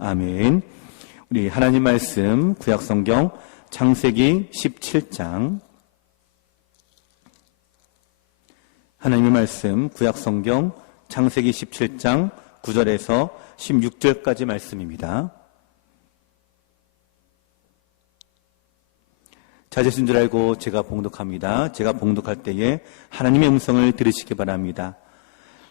아멘. 우리 하나님 말씀 구약성경 창세기 17장, 하나님의 말씀 구약성경 창세기 17장 9절에서 16절까지 말씀입니다. 찾으신 줄 알고 제가 봉독합니다. 제가 봉독할 때에 하나님의 음성을 들으시기 바랍니다.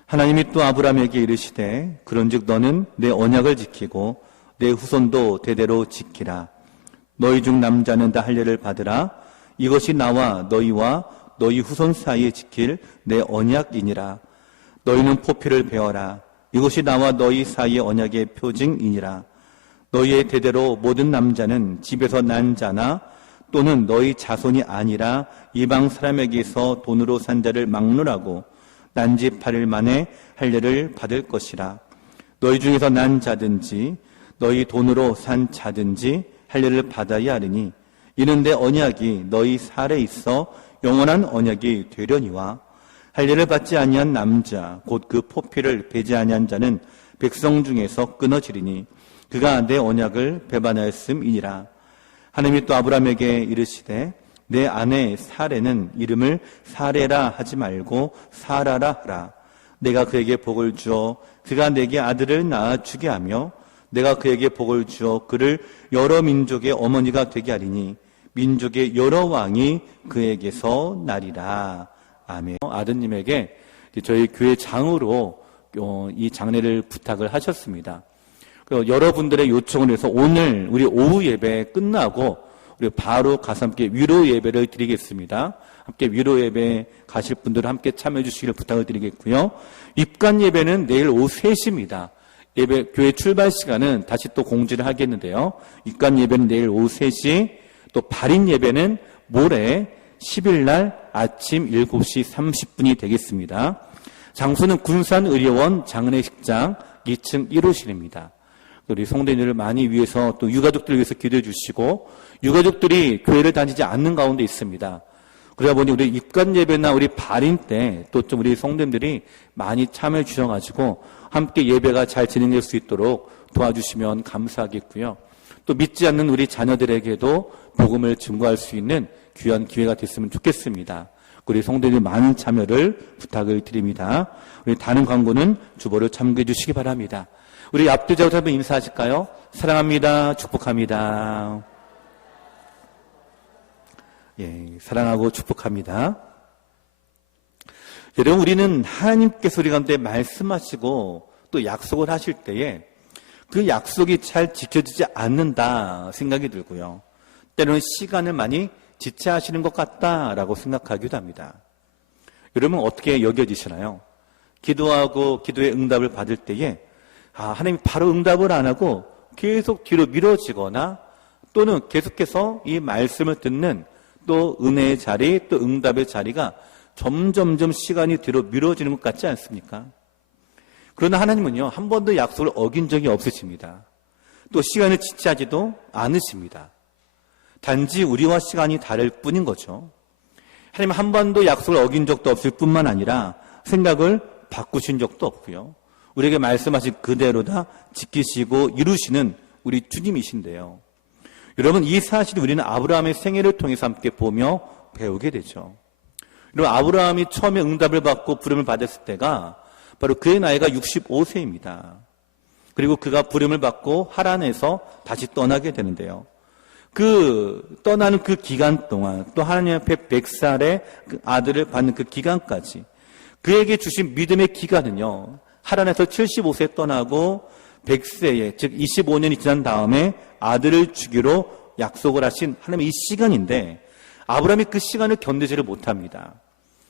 하나님이 또 아브라함에게 이르시되 그런즉 너는 내 언약을 지키고 내 후손도 대대로 지키라. 너희 중 남자는 다 할례를 받으라. 이것이 나와 너희와 너희 후손 사이에 지킬 내 언약이니라. 너희는 포피를 베어라. 이것이 나와 너희 사이의 언약의 표징이니라. 너희의 대대로 모든 남자는 집에서 난 자나 또는 너희 자손이 아니라 이방 사람에게서 돈으로 산 자를 막론하고 난지 8일 만에 할례를 받을 것이라. 너희 중에서 난 자든지 너희 돈으로 산 자든지 할례를 받아야 하리니 이는 내 언약이 너희 살에 있어 영원한 언약이 되려니와 할례를 받지 아니한 남자 곧 그 포피를 베지 아니한 자는 백성 중에서 끊어지리니 그가 내 언약을 배반하였음이니라. 하나님이 또 아브라함에게 이르시되 내 아내 사레는 이름을 사레라 하지 말고 사라라 하라. 내가 그에게 복을 주어 그가 내게 아들을 낳아주게 하며 내가 그에게 복을 주어 그를 여러 민족의 어머니가 되게 하리니 민족의 여러 왕이 그에게서 나리라. 아멘. 아드님에게 저희 교회 장으로 이 장례를 부탁을 하셨습니다. 여러분들의 요청을 해서 오늘 우리 오후 예배 끝나고 우리 바로 가서 함께 위로 예배를 드리겠습니다. 함께 위로 예배 가실 분들은 함께 참여해 주시기를 부탁을 드리겠고요. 입관 예배는 내일 오후 3시입니다. 예배 교회 출발 시간은 다시 또 공지를 하겠는데요. 입관 예배는 내일 오후 3시, 또 발인 예배는 모레 10일 날 아침 7시 30분이 되겠습니다. 장소는 군산의료원 장례식장 2층 1호실입니다. 우리 성도님들을 많이 위해서 또 유가족들을 위해서 기도해 주시고 유가족들이 교회를 다니지 않는 가운데 있습니다. 그러다 보니 우리 입관 예배나 우리 발인 때 또 좀 우리 성도님들이 많이 참여해 주셔가지고 함께 예배가 잘 진행될 수 있도록 도와주시면 감사하겠고요. 또 믿지 않는 우리 자녀들에게도 복음을 증거할 수 있는 귀한 기회가 됐으면 좋겠습니다. 우리 성도님들 많은 참여를 부탁을 드립니다. 우리 다른 광고는 주보를 참고해 주시기 바랍니다. 우리 앞뒤자부터 한번 인사하실까요? 사랑합니다. 축복합니다. 예, 사랑하고 축복합니다. 여러분, 우리는 하나님께서 우리 가운데 말씀하시고 또 약속을 하실 때에 그 약속이 잘 지켜지지 않는다 생각이 들고요. 때로는 시간을 많이 지체하시는 것 같다라고 생각하기도 합니다. 여러분 어떻게 여겨지시나요? 기도하고 기도의 응답을 받을 때에 하나님이 바로 응답을 안 하고 계속 뒤로 미뤄지거나 또는 계속해서 이 말씀을 듣는 또 은혜의 자리, 또 응답의 자리가 점점점 시간이 뒤로 미뤄지는 것 같지 않습니까? 그러나 하나님은요, 한 번도 약속을 어긴 적이 없으십니다. 또 시간을 지체하지도 않으십니다. 단지 우리와 시간이 다를 뿐인 거죠. 하나님은 한 번도 약속을 어긴 적도 없을 뿐만 아니라 생각을 바꾸신 적도 없고요. 우리에게 말씀하신 그대로 다 지키시고 이루시는 우리 주님이신데요. 여러분, 이 사실을 우리는 아브라함의 생애를 통해서 함께 보며 배우게 되죠. 여러분, 아브라함이 처음에 응답을 받고 부름을 받았을 때가 바로 그의 나이가 65세입니다. 그리고 그가 부름을 받고 하란에서 다시 떠나게 되는데요. 그 떠나는 그 기간 동안 또 하나님 앞에 100살의 그 아들을 받는 그 기간까지 그에게 주신 믿음의 기간은요, 하란에서 75세에 떠나고 100세에 즉 25년이 지난 다음에 아들을 주기로 약속을 하신 하나님의 이 시간인데 아브라함이 그 시간을 견디지를 못합니다.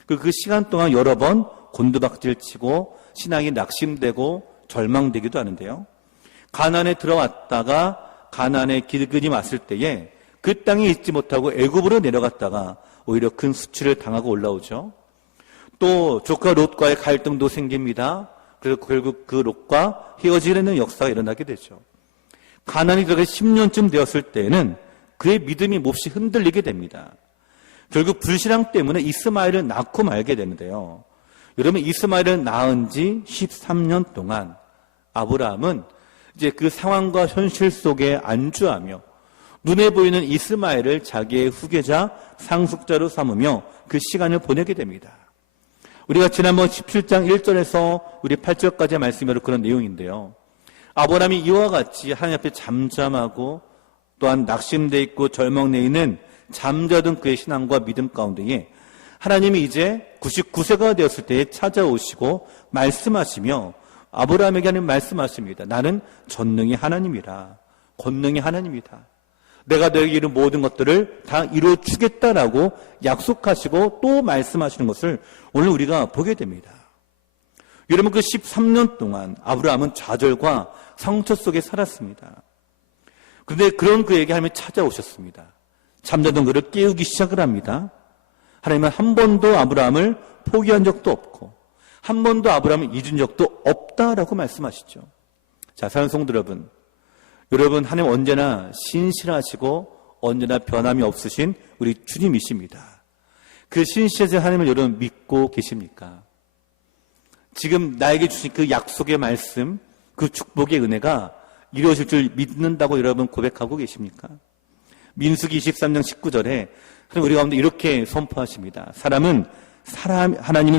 그 시간 동안 여러 번 곤두박질 치고 신앙이 낙심되고 절망되기도 하는데요. 가나안에 들어왔다가 가나안에 기근이 왔을 때에 그 땅에 있지 못하고 애굽으로 내려갔다가 오히려 큰 수치를 당하고 올라오죠. 또 조카 롯과의 갈등도 생깁니다. 그래서 결국 그 롯과 헤어지려는 역사가 일어나게 되죠. 가나안이 들어가 10년쯤 되었을 때에는 그의 믿음이 몹시 흔들리게 됩니다. 결국 불신앙 때문에 이스마엘을 낳고 말게 되는데요. 여러분, 이스마엘을 낳은 지 13년 동안 아브라함은 이제 그 상황과 현실 속에 안주하며 눈에 보이는 이스마엘을 자기의 후계자, 상속자로 삼으며 그 시간을 보내게 됩니다. 우리가 지난번 17장 1절에서 우리 8절까지의 말씀으로 그런 내용인데요. 아브라함이 이와 같이 하나님 앞에 잠잠하고 또한 낙심되어 있고 절망되어 있는 잠자던 그의 신앙과 믿음 가운데에 하나님이 이제 99세가 되었을 때에 찾아오시고 말씀하시며 아브라함에게 하나님 말씀하십니다. 나는 전능의 하나님이라. 권능의 하나님이다. 내가 너에게 이룬 모든 것들을 다 이루어주겠다라고 약속하시고 또 말씀하시는 것을 오늘 우리가 보게 됩니다. 여러분, 그 13년 동안 아브라함은 좌절과 상처 속에 살았습니다. 그런데 그런 그에게 하나님이 찾아오셨습니다. 잠자던 그를 깨우기 시작을 합니다. 하나님은 한 번도 아브라함을 포기한 적도 없고 한 번도 아브라함을 잊은 적도 없다라고 말씀하시죠. 자, 사랑하는 성도 여러분, 하나님 언제나 신실하시고 언제나 변함이 없으신 우리 주님이십니다. 그 신실하신 하나님을 여러분 믿고 계십니까? 지금 나에게 주신 그 약속의 말씀, 그 축복의 은혜가 이루어질 줄 믿는다고 여러분 고백하고 계십니까? 민수기 23장 19절에 우리 가운데 이렇게 선포하십니다. 하나님은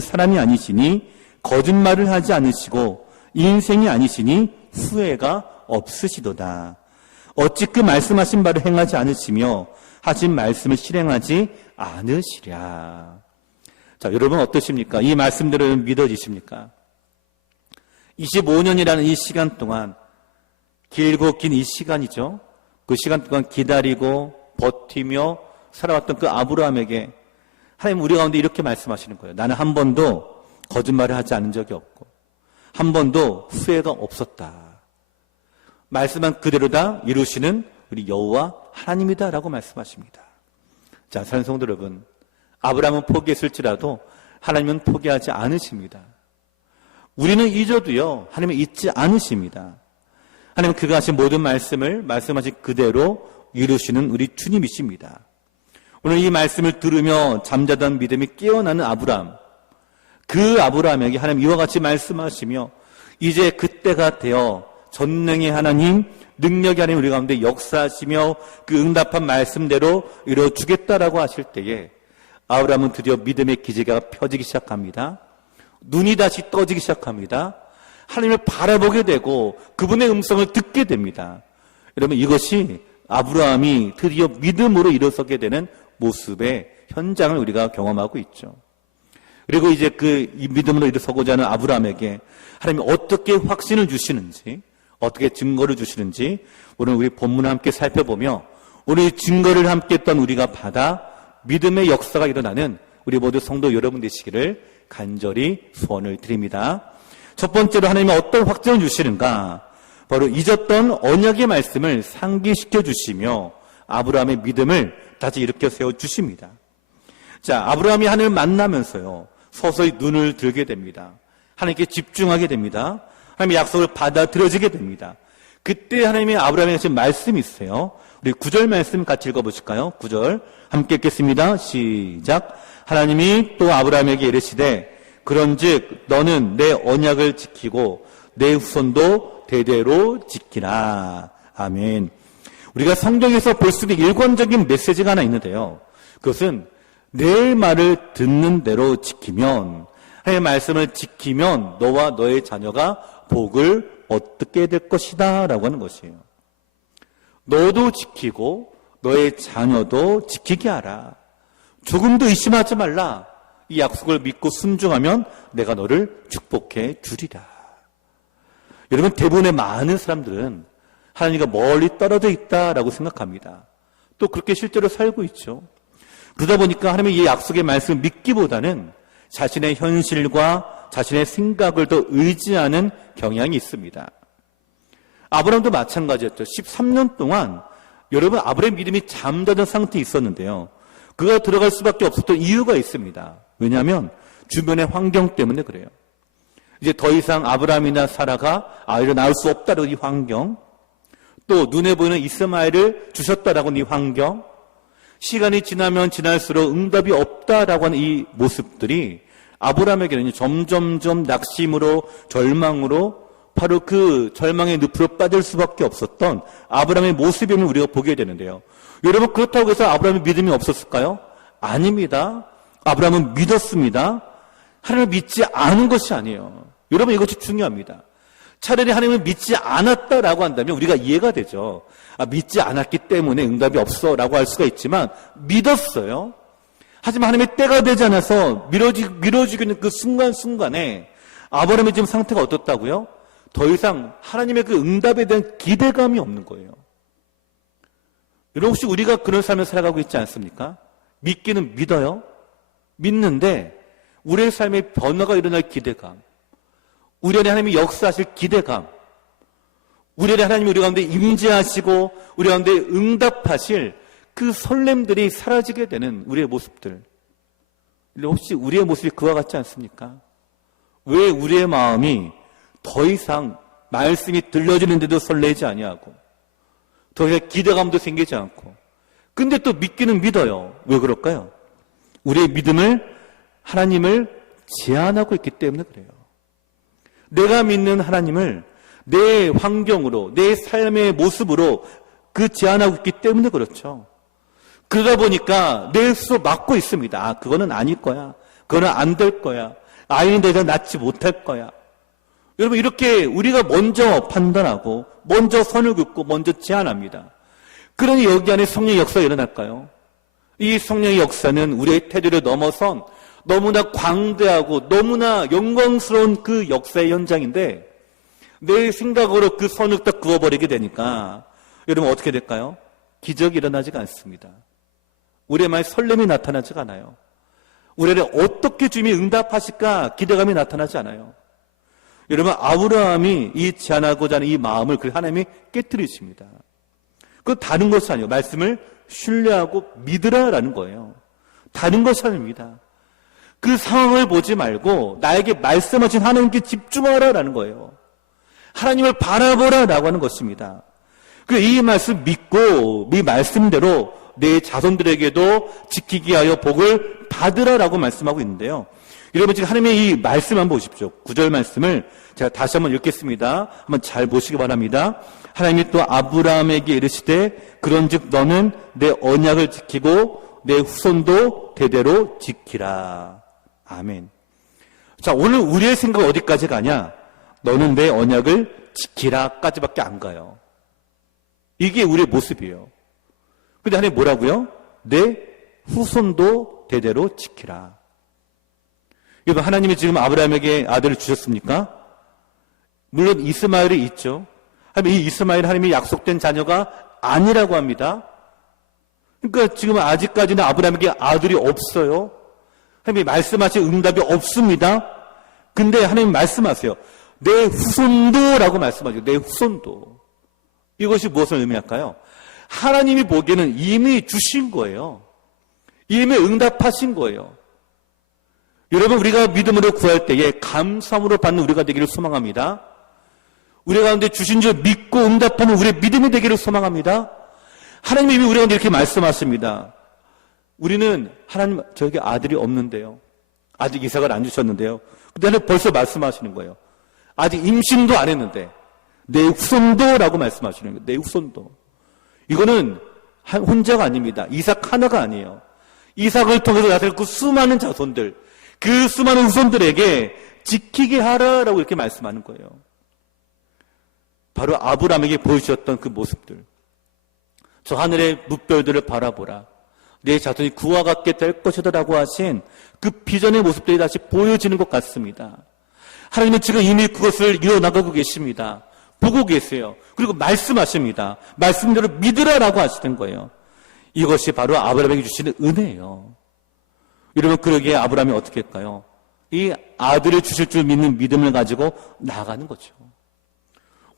사람이 아니시니 거짓말을 하지 않으시고 인생이 아니시니 후회가 없으시도다. 어찌 그 말씀하신 바를 행하지 않으시며 하신 말씀을 실행하지 않으시랴. 자, 여러분 어떠십니까? 이 말씀대로 믿어지십니까? 25년이라는 이 시간 동안, 길고 긴 이 시간이죠. 그 시간 동안 기다리고 버티며 살아왔던 그 아브라함에게 하나님 우리 가운데 이렇게 말씀하시는 거예요. 나는 한 번도 거짓말을 하지 않은 적이 없고 한 번도 후회가 없었다. 말씀한 그대로 다 이루시는 우리 여호와 하나님이다라고 말씀하십니다. 자, 사랑하는 성도 여러분, 아브라함은 포기했을지라도 하나님은 포기하지 않으십니다. 우리는 잊어도요, 하나님은 잊지 않으십니다. 하나님은 그가 하신 모든 말씀을 말씀하신 그대로 이루시는 우리 주님이십니다. 오늘 이 말씀을 들으며 잠자던 믿음이 깨어나는 아브라함, 그 아브라함에게 하나님 이와 같이 말씀하시며 이제 그때가 되어 전능의 하나님, 능력의 하나님 우리 가운데 역사하시며 그 응답한 말씀대로 이루어주겠다라고 하실 때에 아브라함은 드디어 믿음의 기지가 펴지기 시작합니다. 눈이 다시 떠지기 시작합니다. 하나님을 바라보게 되고 그분의 음성을 듣게 됩니다. 여러분, 이것이 아브라함이 드디어 믿음으로 일어서게 되는 모습의 현장을 우리가 경험하고 있죠. 그리고 이제 이 믿음으로 일어서고자 하는 아브라함에게 하나님이 어떻게 확신을 주시는지, 어떻게 증거를 주시는지 오늘 우리 본문을 함께 살펴보며 오늘 증거를 함께 했던 우리가 받아 믿음의 역사가 일어나는 우리 모두 성도 여러분 되시기를 간절히 소원을 드립니다. 첫 번째로 하나님은 어떤 확증을 주시는가? 바로 잊었던 언약의 말씀을 상기시켜 주시며 아브라함의 믿음을 다시 일으켜 세워 주십니다. 자, 아브라함이 하나님을 만나면서요, 서서히 눈을 들게 됩니다. 하나님께 집중하게 됩니다. 하나님의 약속을 받아들여지게 됩니다. 그때 하나님이 아브라함에게 하신 말씀이 있어요. 우리 9절 말씀 같이 읽어보실까요? 9절 함께 읽겠습니다. 시작. 하나님이 또 아브라함에게 이르시되 그런즉 너는 내 언약을 지키고 내 후손도 대대로 지키라. 아멘. 우리가 성경에서 볼 수 있는 일관적인 메시지가 하나 있는데요. 그것은 내 말을 듣는 대로 지키면, 하나님의 말씀을 지키면 너와 너의 자녀가 복을 얻게 될 것이다 라고 하는 것이에요. 너도 지키고 너의 자녀도 지키게 하라. 조금도 의심하지 말라. 이 약속을 믿고 순종하면 내가 너를 축복해 주리라. 여러분, 대부분의 많은 사람들은 하나님과 멀리 떨어져 있다라고 생각합니다. 또 그렇게 실제로 살고 있죠. 그러다 보니까 하나님의 이 약속의 말씀을 믿기보다는 자신의 현실과 자신의 생각을 더 의지하는 경향이 있습니다. 아브라함도 마찬가지였죠. 13년 동안 여러분 아브라함의 믿음이 잠자던 상태에 있었는데요. 그가 들어갈 수밖에 없었던 이유가 있습니다. 왜냐하면 주변의 환경 때문에 그래요. 이제 더 이상 아브라함이나 사라가 아이를 낳을 수 없다라는 이 환경, 또 눈에 보이는 이스마엘을 주셨다라고 하는 이 환경, 시간이 지나면 지날수록 응답이 없다라고 하는 이 모습들이 아브라함에게는 점점점 낙심으로 절망으로 바로 그 절망의 늪으로 빠질 수밖에 없었던 아브라함의 모습임을 우리가 보게 되는데요. 여러분, 그렇다고 해서 아브라함의 믿음이 없었을까요? 아닙니다. 아브라함은 믿었습니다. 하나님을 믿지 않은 것이 아니에요. 여러분, 이것이 중요합니다. 차라리 하나님을 믿지 않았다라고 한다면 우리가 이해가 되죠. 믿지 않았기 때문에 응답이 없어라고 할 수가 있지만 믿었어요. 하지만 하나님의 때가 되지 않아서 미뤄지고 있는 그 순간순간에 아브라함의 지금 상태가 어떻다고요? 더 이상 하나님의 그 응답에 대한 기대감이 없는 거예요. 여러분, 혹시 우리가 그런 삶을 살아가고 있지 않습니까? 믿기는 믿어요. 믿는데 우리의 삶에 변화가 일어날 기대감, 우리 안에 하나님이 역사하실 기대감, 우리 안에 하나님이 우리 가운데 임재하시고 우리 가운데 응답하실 그 설렘들이 사라지게 되는 우리의 모습들. 혹시 우리의 모습이 그와 같지 않습니까? 왜 우리의 마음이 더 이상 말씀이 들려지는데도 설레지 아니하고 더 이상 기대감도 생기지 않고, 근데 또 믿기는 믿어요. 왜 그럴까요? 우리의 믿음을 하나님을 제한하고 있기 때문에 그래요. 내가 믿는 하나님을 내 환경으로, 내 삶의 모습으로 그 제한하고 있기 때문에 그렇죠. 그러다 보니까 내 스스로 막고 있습니다. 그거는 아닐 거야. 그거는 안 될 거야. 아이는 내가 낳지 못할 거야. 여러분, 이렇게 우리가 먼저 판단하고 먼저 선을 긋고 먼저 제한합니다. 그러니 여기 안에 성령의 역사가 일어날까요? 이 성령의 역사는 우리의 태도를 넘어선 너무나 광대하고 너무나 영광스러운 그 역사의 현장인데, 내 생각으로 그 선을 딱 그어버리게 되니까 여러분 어떻게 될까요? 기적이 일어나지가 않습니다. 우리의 마음에 설렘이 나타나지가 않아요. 우리를 어떻게 주님이 응답하실까 기대감이 나타나지 않아요. 여러분, 아브라함이 이 제안하고자 하는 이 마음을 그 하나님이 깨뜨리십니다. 그 다른 것이 아니에요. 말씀을 신뢰하고 믿으라라는 거예요. 다른 것이 아닙니다. 그 상황을 보지 말고 나에게 말씀하신 하나님께 집중하라라는 거예요. 하나님을 바라보라라고 하는 것입니다. 이 말씀 믿고 이 말씀대로 내 자손들에게도 지키게 하여 복을 받으라라고 말씀하고 있는데요. 여러분, 지금 하나님의 이 말씀 한번 보십시오. 9절 말씀을 제가 다시 한번 읽겠습니다. 한번 잘 보시기 바랍니다. 하나님이 또 아브라함에게 이르시되 그런즉 너는 내 언약을 지키고 내 후손도 대대로 지키라. 아멘. 자, 오늘 우리의 생각 어디까지 가냐? 너는 내 언약을 지키라까지밖에 안 가요. 이게 우리의 모습이에요. 근데 하나님 뭐라고요? 내 후손도 대대로 지키라. 여러분, 하나님이 지금 아브라함에게 아들을 주셨습니까? 물론 이스마엘이 있죠. 하나님, 이 이스마엘 하나님이 약속된 자녀가 아니라고 합니다. 그러니까 지금 아직까지는 아브라함에게 아들이 없어요. 하나님이 말씀하신 응답이 없습니다. 근데 하나님 말씀하세요. 내 후손도라고 말씀하죠. 내 후손도. 이것이 무엇을 의미할까요? 하나님이 보기에는 이미 주신 거예요. 이미 응답하신 거예요. 여러분, 우리가 믿음으로 구할 때에 감사함으로 받는 우리가 되기를 소망합니다. 우리 가운데 주신 줄 믿고 응답하는 우리의 믿음이 되기를 소망합니다. 하나님이 이미 우리 가운데 이렇게 말씀하십니다. 우리는 하나님, 저에게 아들이 없는데요. 아직 이삭을 안 주셨는데요. 근데 하나님 벌써 말씀하시는 거예요. 아직 임신도 안 했는데 내 후손도라고 말씀하시는 거예요. 내 후손도. 이거는 혼자가 아닙니다. 이삭 하나가 아니에요. 이삭을 통해서 나설 그 수많은 자손들, 그 수많은 후손들에게 지키게 하라라고 이렇게 말씀하는 거예요. 바로 아브라함에게 보여주셨던 그 모습들. 저 하늘의 뭇별들을 바라보라. 내 자손이 그와 같게 될 것이다 라고 하신 그 비전의 모습들이 다시 보여지는 것 같습니다. 하나님은 지금 이미 그것을 이어나가고 계십니다. 보고 계세요. 그리고 말씀하십니다. 말씀대로 믿으라라고 하시는 거예요. 이것이 바로 아브라함에게 주시는 은혜예요. 여러분, 그러기에 아브라함이 어떻게 할까요? 이 아들을 주실 줄 믿는 믿음을 가지고 나아가는 거죠.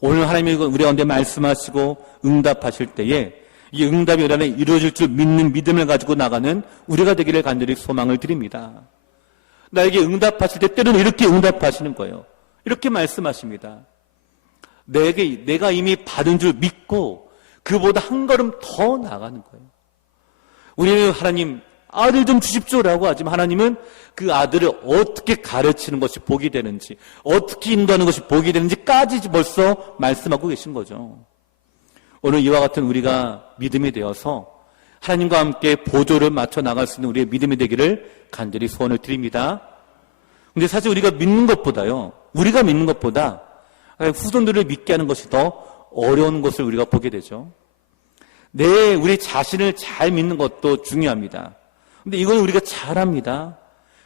오늘 하나님이 우리 가운데 말씀하시고 응답하실 때에 이 응답이 우리 안에 이루어질 줄 믿는 믿음을 가지고 나가는 우리가 되기를 간절히 소망을 드립니다. 나에게 응답하실 때 때로는 이렇게 응답하시는 거예요. 이렇게 말씀하십니다. 내가 이미 받은 줄 믿고 그보다 한 걸음 더 나아가는 거예요. 우리는 하나님 아들 좀 주십시오라고 하지만 하나님은 그 아들을 어떻게 가르치는 것이 복이 되는지, 어떻게 인도하는 것이 복이 되는지까지 벌써 말씀하고 계신 거죠. 오늘 이와 같은 우리가 믿음이 되어서 하나님과 함께 보조를 맞춰 나갈 수 있는 우리의 믿음이 되기를 간절히 소원을 드립니다. 근데 사실 우리가 믿는 것보다요, 우리가 믿는 것보다 후손들을 믿게 하는 것이 더 어려운 것을 우리가 보게 되죠. 우리 자신을 잘 믿는 것도 중요합니다. 근데 이건 우리가 잘합니다.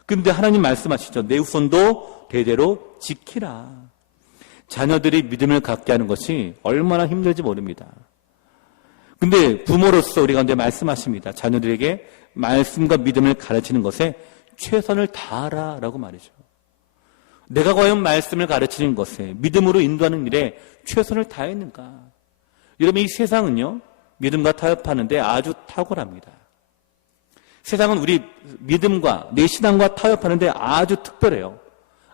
근데 하나님 말씀하시죠. 내 후손도 대대로 지키라. 자녀들이 믿음을 갖게 하는 것이 얼마나 힘들지 모릅니다. 근데 부모로서 우리가 이제 말씀하십니다. 자녀들에게 말씀과 믿음을 가르치는 것에 최선을 다하라 라고 말이죠. 내가 과연 말씀을 가르치는 것에, 믿음으로 인도하는 일에 최선을 다했는가? 여러분, 이 세상은요, 믿음과 타협하는데 아주 탁월합니다. 세상은 우리 믿음과 내 신앙과 타협하는데 아주 특별해요.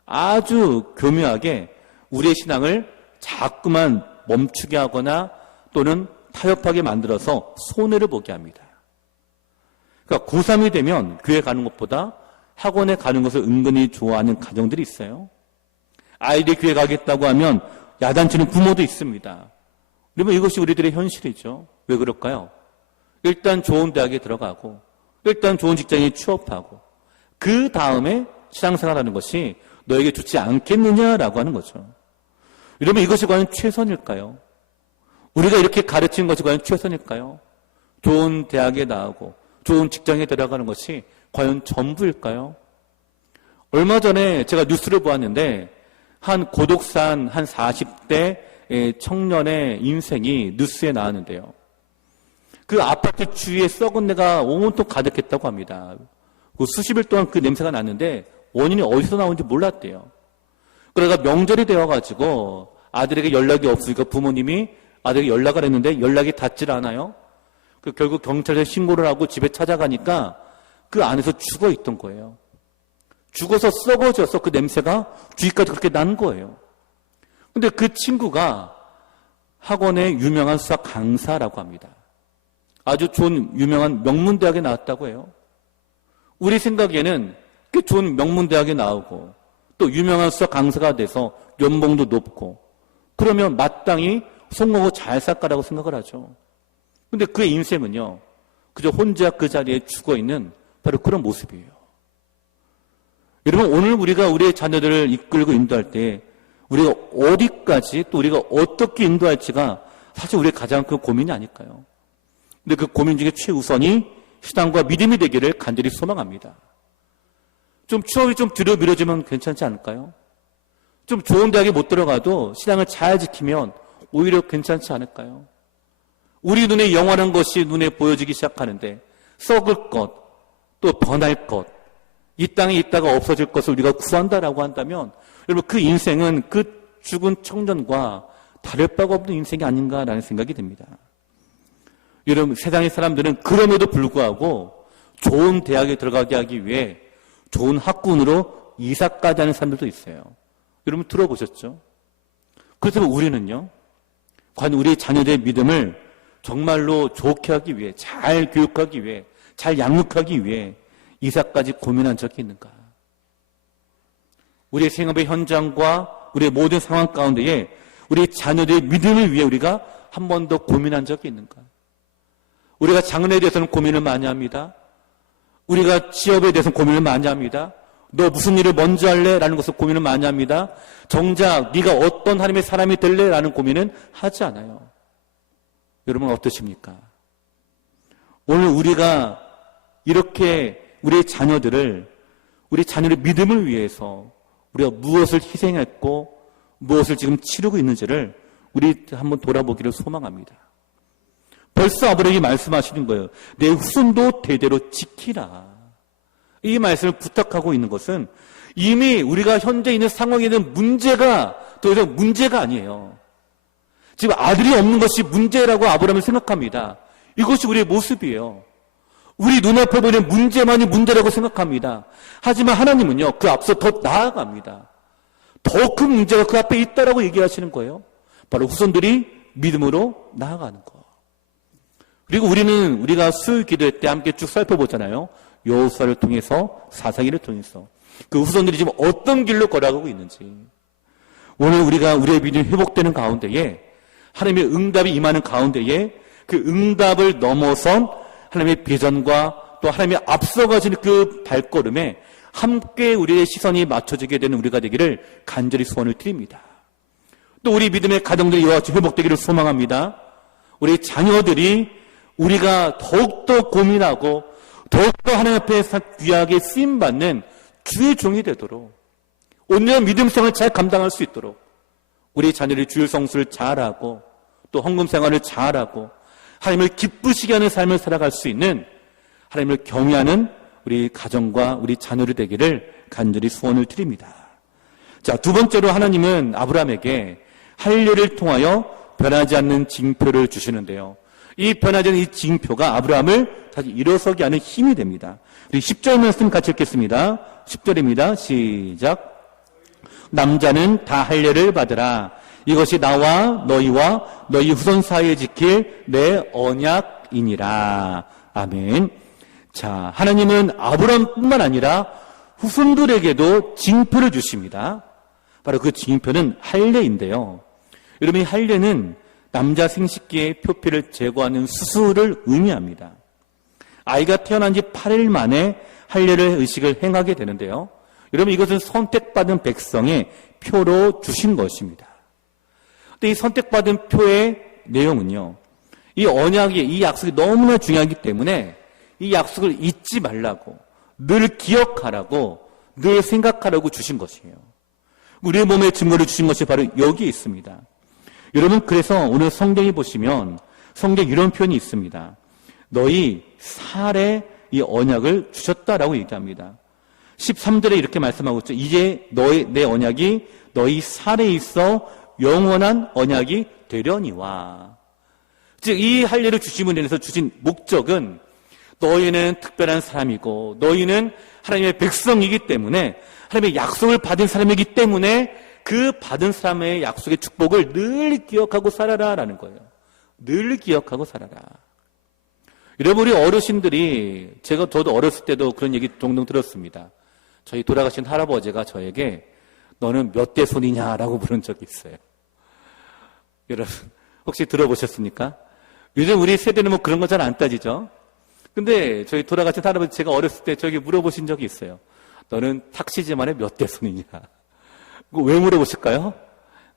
아주 교묘하게 우리의 신앙을 자꾸만 멈추게 하거나 또는 타협하게 만들어서 손해를 보게 합니다. 그러니까 고3이 되면 교회 가는 것보다 학원에 가는 것을 은근히 좋아하는 가정들이 있어요. 아이들이 교회 가겠다고 하면 야단치는 부모도 있습니다. 그러면 이것이 우리들의 현실이죠. 왜 그럴까요? 일단 좋은 대학에 들어가고, 일단 좋은 직장에 취업하고, 그 다음에 신앙생활하는 것이 너에게 좋지 않겠느냐라고 하는 거죠. 여러분, 이것이 과연 최선일까요? 우리가 이렇게 가르치는 것이 과연 최선일까요? 좋은 대학에 나오고 좋은 직장에 들어가는 것이 과연 전부일까요? 얼마 전에 제가 뉴스를 보았는데 한 고독산 한 40대 청년의 인생이 뉴스에 나왔는데요. 그 아파트 주위에 썩은 데가 온통 가득했다고 합니다. 수십일 동안 그 냄새가 났는데 원인이 어디서 나온지 몰랐대요. 그러다가 명절이 되어가지고 아들에게 연락이 없으니까 부모님이 아들에게 연락을 했는데 연락이 닿질 않아요. 결국 경찰에 신고를 하고 집에 찾아가니까 그 안에서 죽어 있던 거예요. 죽어서 썩어져서 그 냄새가 주위까지 그렇게 난 거예요. 근데 그 친구가 학원의 유명한 수학 강사라고 합니다. 아주 좋은 유명한 명문대학에 나왔다고 해요. 우리 생각에는 꽤 좋은 명문대학에 나오고 또 유명한 수학 강사가 돼서 연봉도 높고 그러면 마땅히 성공하고 잘 살 거라고 생각을 하죠. 근데 그의 인생은요, 그저 혼자 그 자리에 죽어있는 바로 그런 모습이에요. 여러분, 오늘 우리가 우리의 자녀들을 이끌고 인도할 때 우리가 어디까지 또 우리가 어떻게 인도할지가 사실 우리의 가장 큰 고민이 아닐까요? 근데 그 고민 중에 최우선이 신앙과 믿음이 되기를 간절히 소망합니다. 좀 추억이 좀 뒤로 미뤄지면 괜찮지 않을까요? 좀 좋은 대학에 못 들어가도 신앙을 잘 지키면 오히려 괜찮지 않을까요? 우리 눈에 영원한 것이 눈에 보여지기 시작하는데 썩을 것, 또 번할 것, 이 땅에 있다가 없어질 것을 우리가 구한다라고 한다면 여러분 그 인생은 그 죽은 청년과 다를 바가 없는 인생이 아닌가라는 생각이 듭니다. 여러분 세상의 사람들은 그럼에도 불구하고 좋은 대학에 들어가게 하기 위해 좋은 학군으로 이사까지 하는 사람들도 있어요. 여러분 들어보셨죠? 그렇다면 우리는요, 과연 우리 자녀들의 믿음을 정말로 좋게 하기 위해, 잘 교육하기 위해, 잘 양육하기 위해 이사까지 고민한 적이 있는가? 우리의 생업의 현장과 우리의 모든 상황 가운데에 우리 자녀들의 믿음을 위해 우리가 한 번 더 고민한 적이 있는가? 우리가 장래에 대해서는 고민을 많이 합니다. 우리가 취업에 대해서는 고민을 많이 합니다. 너 무슨 일을 먼저 할래? 라는 것을 고민을 많이 합니다. 정작 네가 어떤 하나님의 사람이 될래? 라는 고민은 하지 않아요. 여러분 어떠십니까? 오늘 우리가 이렇게 우리 자녀들의 믿음을 위해서 우리가 무엇을 희생했고 무엇을 지금 치르고 있는지를 우리 한번 돌아보기를 소망합니다. 벌써 아브라함이 말씀하시는 거예요. 내 후손도 대대로 지키라. 이 말씀을 부탁하고 있는 것은 이미 우리가 현재 있는 상황에 있는 문제가 더 이상 문제가 아니에요. 지금 아들이 없는 것이 문제라고 아브라함은 생각합니다. 이것이 우리의 모습이에요. 우리 눈앞에 보이는 문제만이 문제라고 생각합니다. 하지만 하나님은요, 그 앞서 더 나아갑니다. 더 큰 문제가 그 앞에 있다라고 얘기하시는 거예요. 바로 후손들이 믿음으로 나아가는 거. 그리고 우리가 수요일 기도회 때 함께 쭉 살펴보잖아요. 여호수아를 통해서 사사기를 통해서 그 후손들이 지금 어떤 길로 걸어가고 있는지 오늘 우리가 우리의 믿음이 회복되는 가운데에 하나님의 응답이 임하는 가운데에 그 응답을 넘어선 하나님의 비전과 또 하나님의 앞서가시는 그 발걸음에 함께 우리의 시선이 맞춰지게 되는 우리가 되기를 간절히 소원을 드립니다. 또 우리 믿음의 가정들이 이와 같이 회복되기를 소망합니다. 우리 자녀들이 우리가 더욱더 고민하고 더욱더 하나님 앞에 귀하게 쓰임받는 주의 종이 되도록 온전한 믿음생활을 잘 감당할 수 있도록 우리 자녀들이 주일 성수를 잘하고 또 헌금 생활을 잘하고 하나님을 기쁘시게 하는 삶을 살아갈 수 있는 하나님을 경외하는 우리 가정과 우리 자녀를 되기를 간절히 소원을 드립니다. 자, 두 번째로 하나님은 아브라함에게 할례를 통하여 변하지 않는 징표를 주시는데요. 이 변하지 않는 이 징표가 아브라함을 다시 일어서게 하는 힘이 됩니다. 우리 10절 말씀 같이 읽겠습니다. 10절입니다. 시작. 남자는 다 할례를 받으라. 이것이 나와 너희와 너희 후손 사이에 지킬 내 언약이니라. 아멘. 자, 하나님은 아브라함뿐만 아니라 후손들에게도 징표를 주십니다. 바로 그 징표는 할례인데요. 여러분, 이 할례는 남자 생식기의 표피를 제거하는 수술을 의미합니다. 아이가 태어난 지 8일 만에 할례를 의식을 행하게 되는데요. 여러분, 이것은 선택받은 백성의 표로 주신 것입니다. 근데 이 선택받은 표의 내용은요, 이 언약이, 이 약속이 너무나 중요하기 때문에 이 약속을 잊지 말라고, 늘 기억하라고, 늘 생각하라고 주신 것이에요. 우리의 몸에 증거를 주신 것이 바로 여기에 있습니다. 여러분, 그래서 오늘 성경에 보시면 성경에 이런 표현이 있습니다. 너희 살에 이 언약을 주셨다라고 얘기합니다. 13절에 이렇게 말씀하고 있죠. 이제 내 언약이 너희 살에 있어 영원한 언약이 되려니와. 즉, 이 할례를 주심으로 인해서 주신 목적은 너희는 특별한 사람이고 너희는 하나님의 백성이기 때문에 하나님의 약속을 받은 사람이기 때문에 그 받은 사람의 약속의 축복을 늘 기억하고 살아라라는 거예요. 늘 기억하고 살아라. 여러분, 우리 어르신들이 저도 어렸을 때도 그런 얘기 종종 들었습니다. 저희 돌아가신 할아버지가 저에게 너는 몇 대 손이냐라고 부른 적이 있어요. 여러분, 혹시 들어보셨습니까? 요즘 우리 세대는 뭐 그런 거 잘 안 따지죠? 근데 저희 돌아가신 할아버지 제가 어렸을 때 저에게 물어보신 적이 있어요. 너는 탁시지만에 몇 대 손이냐? 왜 물어보실까요?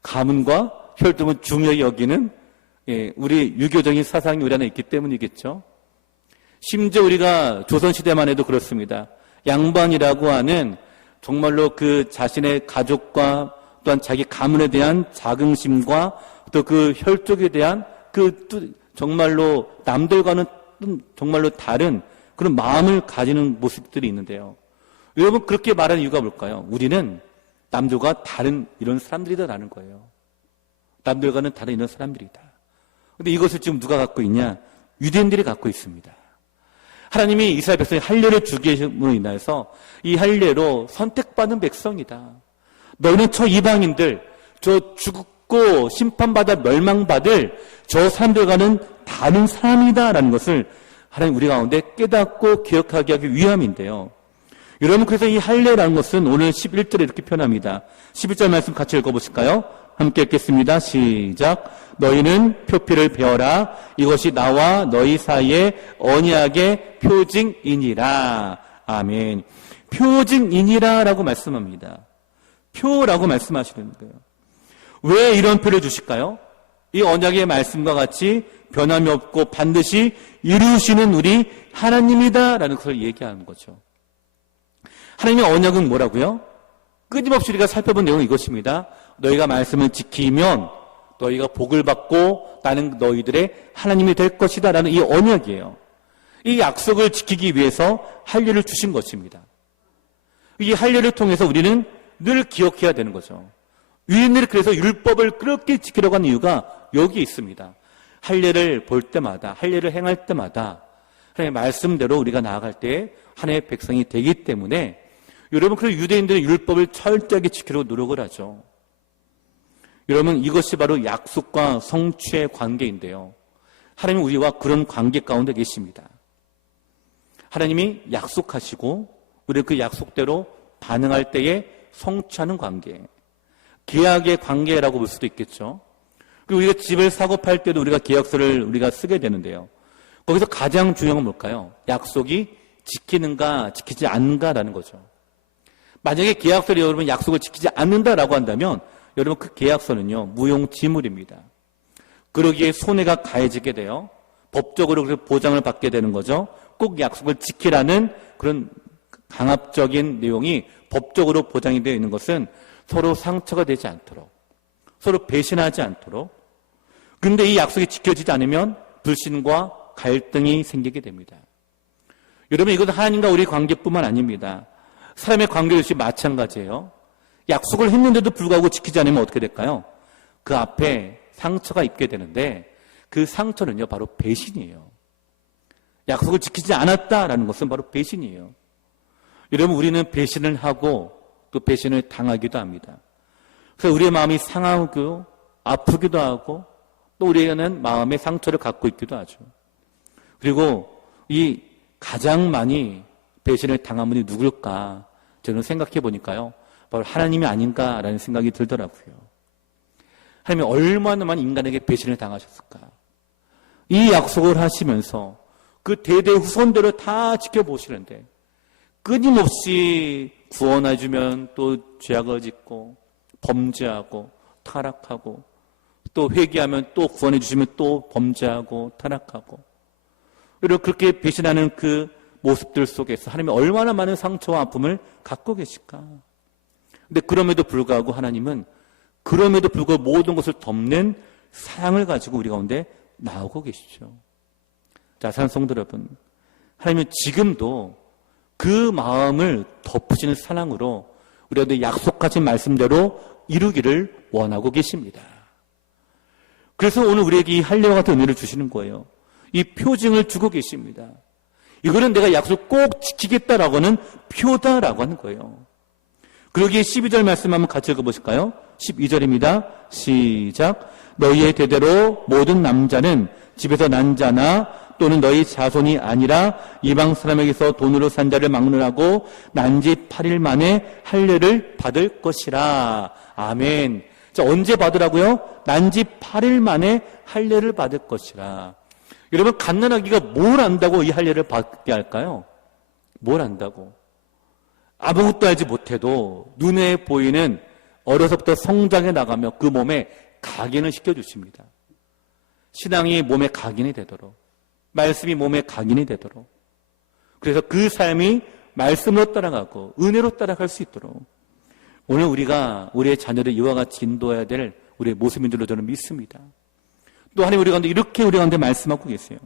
가문과 혈통을 중요히 여기는 우리 유교적인 사상이 우리 안에 있기 때문이겠죠. 심지어 우리가 조선시대만 해도 그렇습니다. 양반이라고 하는 정말로 그 자신의 가족과 또한 자기 가문에 대한 자긍심과 또 그 혈족에 대한 정말로 남들과는 정말로 다른 그런 마음을 가지는 모습들이 있는데요. 여러분, 그렇게 말하는 이유가 뭘까요? 우리는 남들과 다른 이런 사람들이다라는 거예요. 남들과는 다른 이런 사람들이다. 근데 이것을 지금 누가 갖고 있냐? 유대인들이 갖고 있습니다. 하나님이 이스라엘 백성에 할례를 주기로 인해서 이 할례로 선택받은 백성이다. 너희는 저 이방인들, 저 죽고 심판받아 멸망받을 저 사람들과는 다른 사람이다라는 것을 하나님 우리 가운데 깨닫고 기억하게 하기 위함인데요. 여러분, 그래서 이 할례라는 것은 오늘 11절에 이렇게 표현합니다. 11절 말씀 같이 읽어보실까요? 함께 읽겠습니다. 시작. 너희는 표피를 베어라. 이것이 나와 너희 사이의 언약의 표징이니라. 아멘. 표징이니라 라고 말씀합니다. 표라고 말씀하시는 거예요. 왜 이런 표를 주실까요? 이 언약의 말씀과 같이 변함이 없고 반드시 이루시는 우리 하나님이다 라는 것을 얘기하는 거죠. 하나님의 언약은 뭐라고요? 끊임없이 우리가 살펴본 내용은 이것입니다. 너희가 말씀을 지키면 너희가 복을 받고 나는 너희들의 하나님이 될 것이다 라는 이 언약이에요. 이 약속을 지키기 위해서 할례를 주신 것입니다. 이 할례를 통해서 우리는 늘 기억해야 되는 거죠. 유대인들이 그래서 율법을 그렇게 지키려고 하는 이유가 여기 있습니다. 할례를 볼 때마다, 할례를 행할 때마다 하나님의 말씀대로 우리가 나아갈 때 하나님의 백성이 되기 때문에 여러분, 그래서 유대인들은 율법을 철저하게 지키려고 노력을 하죠. 여러분, 이것이 바로 약속과 성취의 관계인데요. 하나님은 우리와 그런 관계 가운데 계십니다. 하나님이 약속하시고 우리 그 약속대로 반응할 때에 성취하는 관계, 계약의 관계라고 볼 수도 있겠죠. 그리고 우리가 집을 사고 팔 때도 우리가 계약서를 우리가 쓰게 되는데요. 거기서 가장 중요한 건 뭘까요? 약속이 지키는가 지키지 않는가라는 거죠. 만약에 계약서를 여러분 약속을 지키지 않는다라고 한다면 여러분 그 계약서는요 무용지물입니다. 그러기에 손해가 가해지게 돼요. 법적으로 보장을 받게 되는 거죠. 꼭 약속을 지키라는 그런 강압적인 내용이 법적으로 보장이 되어 있는 것은 서로 상처가 되지 않도록, 서로 배신하지 않도록. 그런데 이 약속이 지켜지지 않으면 불신과 갈등이 생기게 됩니다. 여러분, 이것은 하나님과 우리 관계뿐만 아닙니다. 사람의 관계 역시 마찬가지예요. 약속을 했는데도 불구하고 지키지 않으면 어떻게 될까요? 그 앞에 상처가 있게 되는데 그 상처는요 바로 배신이에요. 약속을 지키지 않았다라는 것은 바로 배신이에요. 여러분, 우리는 배신을 하고 또 배신을 당하기도 합니다. 그래서 우리의 마음이 상하고 아프기도 하고 또 우리는 마음의 상처를 갖고 있기도 하죠. 그리고 이 가장 많이 배신을 당한 분이 누굴까? 저는 생각해 보니까요, 바로 하나님이 아닌가라는 생각이 들더라고요. 하나님이 얼마나 많은 인간에게 배신을 당하셨을까? 이 약속을 하시면서 그 대대 후손들을 다 지켜보시는데 끊임없이 구원해주면 또 죄악을 짓고 범죄하고 타락하고 또 회개하면 또 구원해주시면 또 범죄하고 타락하고, 그리고 그렇게 배신하는 그 모습들 속에서 하나님이 얼마나 많은 상처와 아픔을 갖고 계실까? 근데 그럼에도 불구하고 하나님은 그럼에도 불구하고 모든 것을 덮는 사랑을 가지고 우리 가운데 나오고 계시죠. 자, 사랑하는 성도 여러분, 하나님은 지금도 그 마음을 덮으시는 사랑으로 우리가 약속하신 말씀대로 이루기를 원하고 계십니다. 그래서 오늘 우리에게 이 할례와 같은 은혜를 주시는 거예요. 이 표징을 주고 계십니다. 이거는 내가 약속 꼭 지키겠다라고 하는 표다라고 하는 거예요. 그러기에 12절 말씀 한번 같이 읽어보실까요? 12절입니다. 시작. 너희의 대대로 모든 남자는 집에서 난 자나 또는 너희 자손이 아니라 이방 사람에게서 돈으로 산 자를 막론하고 난지 8일 만에 할례를 받을 것이라. 아멘. 자, 언제 받으라고요? 난지 8일 만에 할례를 받을 것이라. 여러분, 갓난아기가 뭘 안다고 이 할례를 받게 할까요? 뭘 안다고? 아무것도 알지 못해도 눈에 보이는 어려서부터 성장해 나가며 그 몸에 각인을 시켜주십니다. 신앙이 몸에 각인이 되도록, 말씀이 몸에 각인이 되도록, 그래서 그 삶이 말씀으로 따라가고 은혜로 따라갈 수 있도록 오늘 우리가 우리의 자녀를 이와 같이 인도해야 될 우리의 모습인 줄로 저는 믿습니다. 또 하나님 우리 가운데 이렇게 우리 가운데 말씀하고 계세요.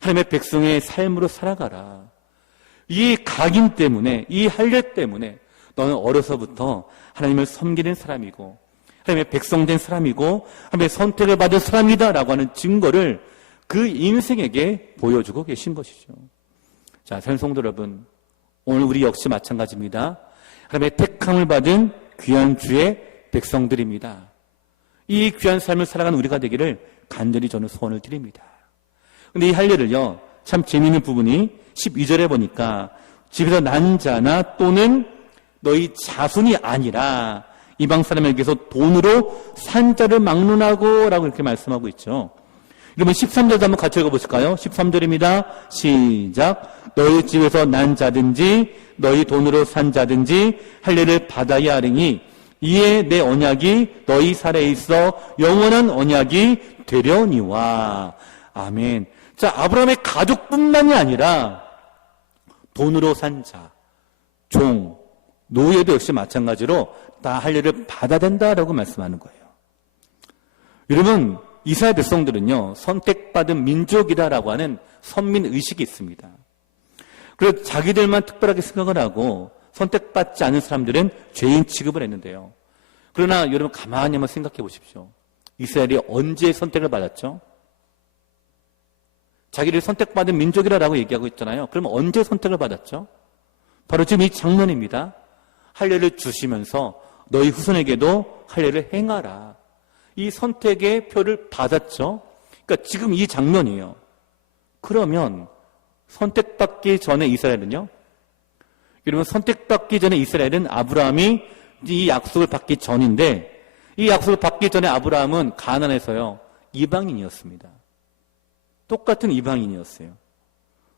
하나님의 백성의 삶으로 살아가라. 이 각인 때문에, 이 할례 때문에 너는 어려서부터 하나님을 섬기는 사람이고 하나님의 백성된 사람이고 하나님의 선택을 받은 사람이다라고 하는 증거를 그 인생에게 보여주고 계신 것이죠. 자, 성도 여러분, 오늘 우리 역시 마찬가지입니다. 하나님의 택함을 받은 귀한 주의 백성들입니다. 이 귀한 삶을 살아가는 우리가 되기를 간절히 저는 소원을 드립니다. 근데 이 할례를요, 참 재미있는 부분이 12절에 보니까 집에서 난 자나 또는 너희 자손이 아니라 이방 사람에게서 돈으로 산 자를 막론하고 라고 이렇게 말씀하고 있죠. 여러분 13절도 한번 같이 읽어보실까요? 13절입니다. 시작. 너희 집에서 난 자든지 너희 돈으로 산 자든지 할례를 받아야 하리니 이에 내 언약이 너희 살에 있어 영원한 언약이 되려니와. 아멘. 자, 아브라함의 가족뿐만이 아니라 돈으로 산 자, 종, 노예도 역시 마찬가지로 다 할례를 받아야 된다라고 말씀하는 거예요. 여러분, 이스라엘 백성들은요, 선택받은 민족이다라고 하는 선민의식이 있습니다. 그래서 자기들만 특별하게 생각을 하고 선택받지 않은 사람들은 죄인 취급을 했는데요. 그러나 여러분 가만히 한번 생각해 보십시오. 이스라엘이 언제 선택을 받았죠? 자기를 선택받은 민족이라고 얘기하고 있잖아요. 그러면 언제 선택을 받았죠? 바로 지금 이 장면입니다. 할례를 주시면서 너희 후손에게도 할례를 행하라. 이 선택의 표를 받았죠. 그러니까 지금 이 장면이에요. 그러면 선택받기 전에 이스라엘은요? 여러분, 선택받기 전에 이스라엘은 아브라함이 이 약속을 받기 전인데, 이 약속을 받기 전에 아브라함은 가나안에서요, 이방인이었습니다. 똑같은 이방인이었어요.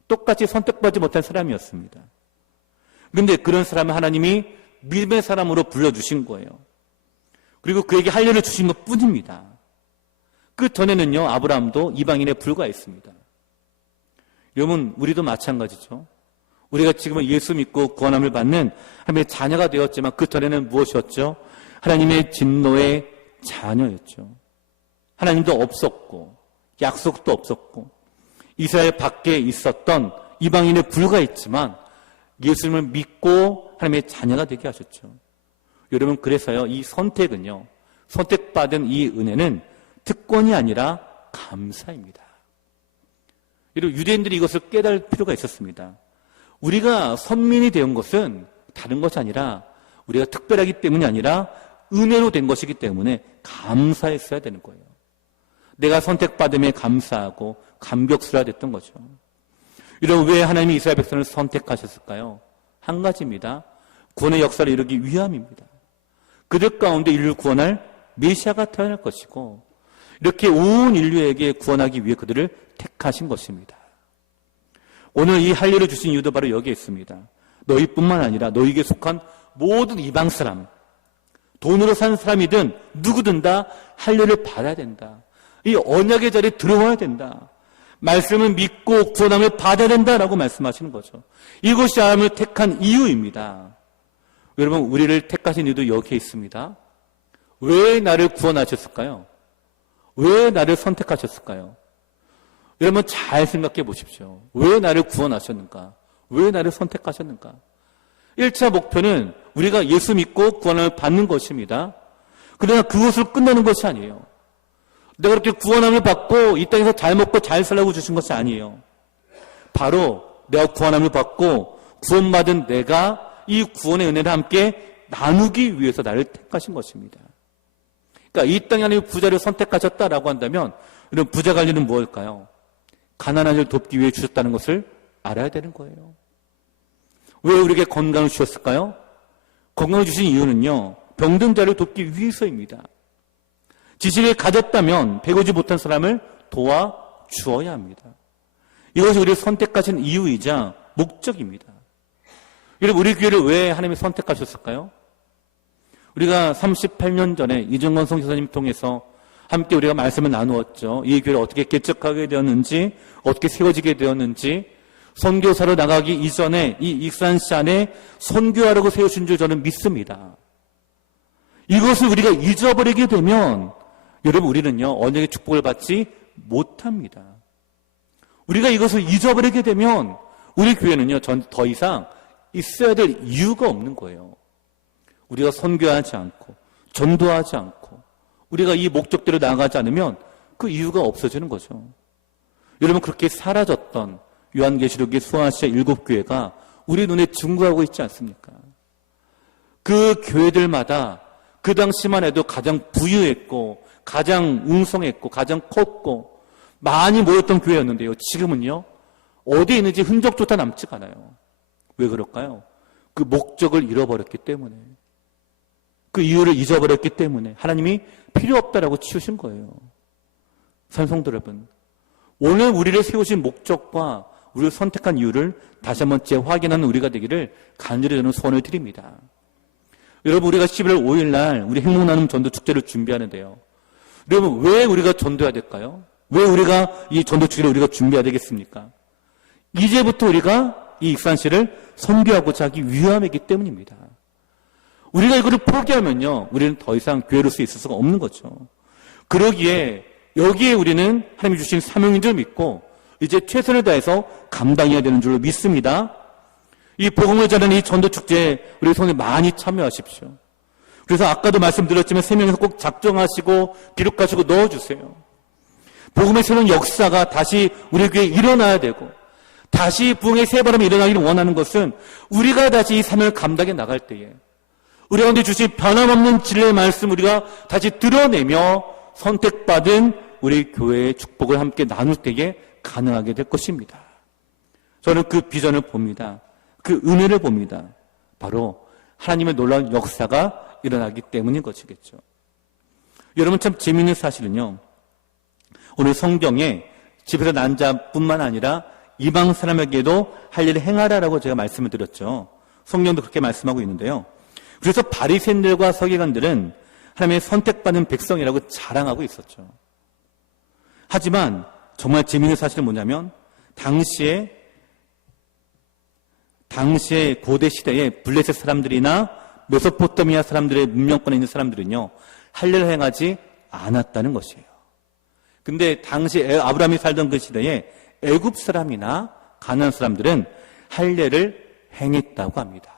똑같이 선택받지 못한 사람이었습니다. 그런데 그런 사람을 하나님이 믿음의 사람으로 불러주신 거예요. 그리고 그에게 할례를 주신 것 뿐입니다. 그 전에는요, 아브라함도 이방인에 불과했습니다. 여러분, 우리도 마찬가지죠. 우리가 지금은 예수 믿고 구원함을 받는 하나님의 자녀가 되었지만 그 전에는 무엇이었죠? 하나님의 진노의 자녀였죠. 하나님도 없었고 약속도 없었고 이스라엘 밖에 있었던 이방인에 불과했지만 예수님을 믿고 하나님의 자녀가 되게 하셨죠. 여러분, 그래서요, 이 선택은요, 선택받은 이 은혜는 특권이 아니라 감사입니다. 여러분, 유대인들이 이것을 깨달을 필요가 있었습니다. 우리가 선민이 된 것은 다른 것이 아니라 우리가 특별하기 때문이 아니라 은혜로 된 것이기 때문에 감사했어야 되는 거예요. 내가 선택받음에 감사하고 감격스러워야 됐던 거죠. 이런 왜 하나님이 이스라엘 백성을 선택하셨을까요? 한 가지입니다. 구원의 역사를 이루기 위함입니다. 그들 가운데 인류를 구원할 메시아가 태어날 것이고 이렇게 온 인류에게 구원하기 위해 그들을 택하신 것입니다. 오늘 이 할례를 주신 이유도 바로 여기에 있습니다. 너희뿐만 아니라 너희에게 속한 모든 이방 사람, 돈으로 산 사람이든 누구든 다 할례를 받아야 된다. 이 언약의 자리에 들어와야 된다. 말씀을 믿고 구원함을 받아야 된다라고 말씀하시는 거죠. 이것이 하나님을 택한 이유입니다. 여러분, 우리를 택하신 이유도 여기에 있습니다. 왜 나를 구원하셨을까요? 왜 나를 선택하셨을까요? 여러분, 잘 생각해 보십시오. 왜 나를 구원하셨는가? 왜 나를 선택하셨는가? 1차 목표는 우리가 예수 믿고 구원을 받는 것입니다. 그러나 그것으로 끝나는 것이 아니에요. 내가 그렇게 구원함을 받고 이 땅에서 잘 먹고 잘 살라고 주신 것이 아니에요. 바로 내가 구원함을 받고 구원받은 내가 이 구원의 은혜를 함께 나누기 위해서 나를 택하신 것입니다. 그러니까 이 땅에 하나님 부자를 선택하셨다라고 한다면 이런 부자 관리는 무엇일까요? 가난한 이를 돕기 위해 주셨다는 것을 알아야 되는 거예요. 왜 우리에게 건강을 주셨을까요? 건강을 주신 이유는요, 병든 자를 돕기 위해서입니다. 지식을 가졌다면 배우지 못한 사람을 도와주어야 합니다. 이것이 우리를 선택하신 이유이자 목적입니다. 여러분, 우리 교회를 왜 하나님이 선택하셨을까요? 우리가 38년 전에 이정건 선교사님 통해서 함께 우리가 말씀을 나누었죠. 이 교회를 어떻게 개척하게 되었는지, 어떻게 세워지게 되었는지, 선교사로 나가기 이전에 이 익산시 안에 선교하라고 세우신 줄 저는 믿습니다. 이것을 우리가 잊어버리게 되면 여러분, 우리는요, 언약의 축복을 받지 못합니다. 우리가 이것을 잊어버리게 되면 우리 교회는요, 더 이상 있어야 될 이유가 없는 거예요. 우리가 선교하지 않고 전도하지 않고 우리가 이 목적대로 나아가지 않으면 그 이유가 없어지는 거죠. 여러분, 그렇게 사라졌던 요한계시록의 수아시아 7교회가 우리 눈에 증거하고 있지 않습니까? 그 교회들마다 그 당시만 해도 가장 부유했고 가장 웅성했고 가장 컸고 많이 모였던 교회였는데요. 지금은요, 어디에 있는지 흔적조차 남지가 않아요. 왜 그럴까요? 그 목적을 잃어버렸기 때문에, 그 이유를 잊어버렸기 때문에 하나님이 필요 없다라고 치우신 거예요. 산성도 여러분, 오늘 우리를 세우신 목적과 우리를 선택한 이유를 다시 한번 재확인하는 우리가 되기를 간절히 저는 소원을 드립니다. 여러분, 우리가 11월 5일 날 우리 행복나눔 전도 축제를 준비하는데요. 여러분, 왜 우리가 전도해야 될까요? 왜 우리가 이 전도 축제를 우리가 준비해야 되겠습니까? 이제부터 우리가 이 익산시를 선교하고자 하기 위함이기 때문입니다. 우리가 이거를 포기하면요, 우리는 더 이상 교회로서 있을 수가 없는 거죠. 그러기에 여기에 우리는 하나님이 주신 사명인 줄 믿고 이제 최선을 다해서 감당해야 되는 줄로 믿습니다. 이 복음을 전하는 이 전도축제에 우리 손에 많이 참여하십시오. 그래서 아까도 말씀드렸지만 3명에서 꼭 작정하시고 기록하시고 넣어주세요. 복음의 새로운 역사가 다시 우리 교회에 일어나야 되고 다시 부흥의 새바람이 일어나기를 원하는 것은 우리가 다시 이 사명을 감당해 나갈 때에 우리 가운데 주신 변함없는 진리의 말씀 우리가 다시 드러내며 선택받은 우리 교회의 축복을 함께 나눌 때에 가능하게 될 것입니다. 저는 그 비전을 봅니다. 그 은혜를 봅니다. 바로 하나님의 놀라운 역사가 일어나기 때문인 것이겠죠. 여러분, 참 재미있는 사실은요, 오늘 성경에 집에서 난 자뿐만 아니라 이방 사람에게도 할 일을 행하라라고 제가 말씀을 드렸죠. 성경도 그렇게 말씀하고 있는데요. 그래서 바리새인들과 서기관들은 하나님의 선택받은 백성이라고 자랑하고 있었죠. 하지만 정말 재미있는 사실은 뭐냐면 당시에 고대 시대에 블레셋 사람들이나 메소포타미아 사람들의 문명권에 있는 사람들은요, 할 일을 행하지 않았다는 것이에요. 근데 당시 아브라함이 살던 그 시대에 애굽 사람이나 가나안 사람들은 할 일을 행했다고 합니다.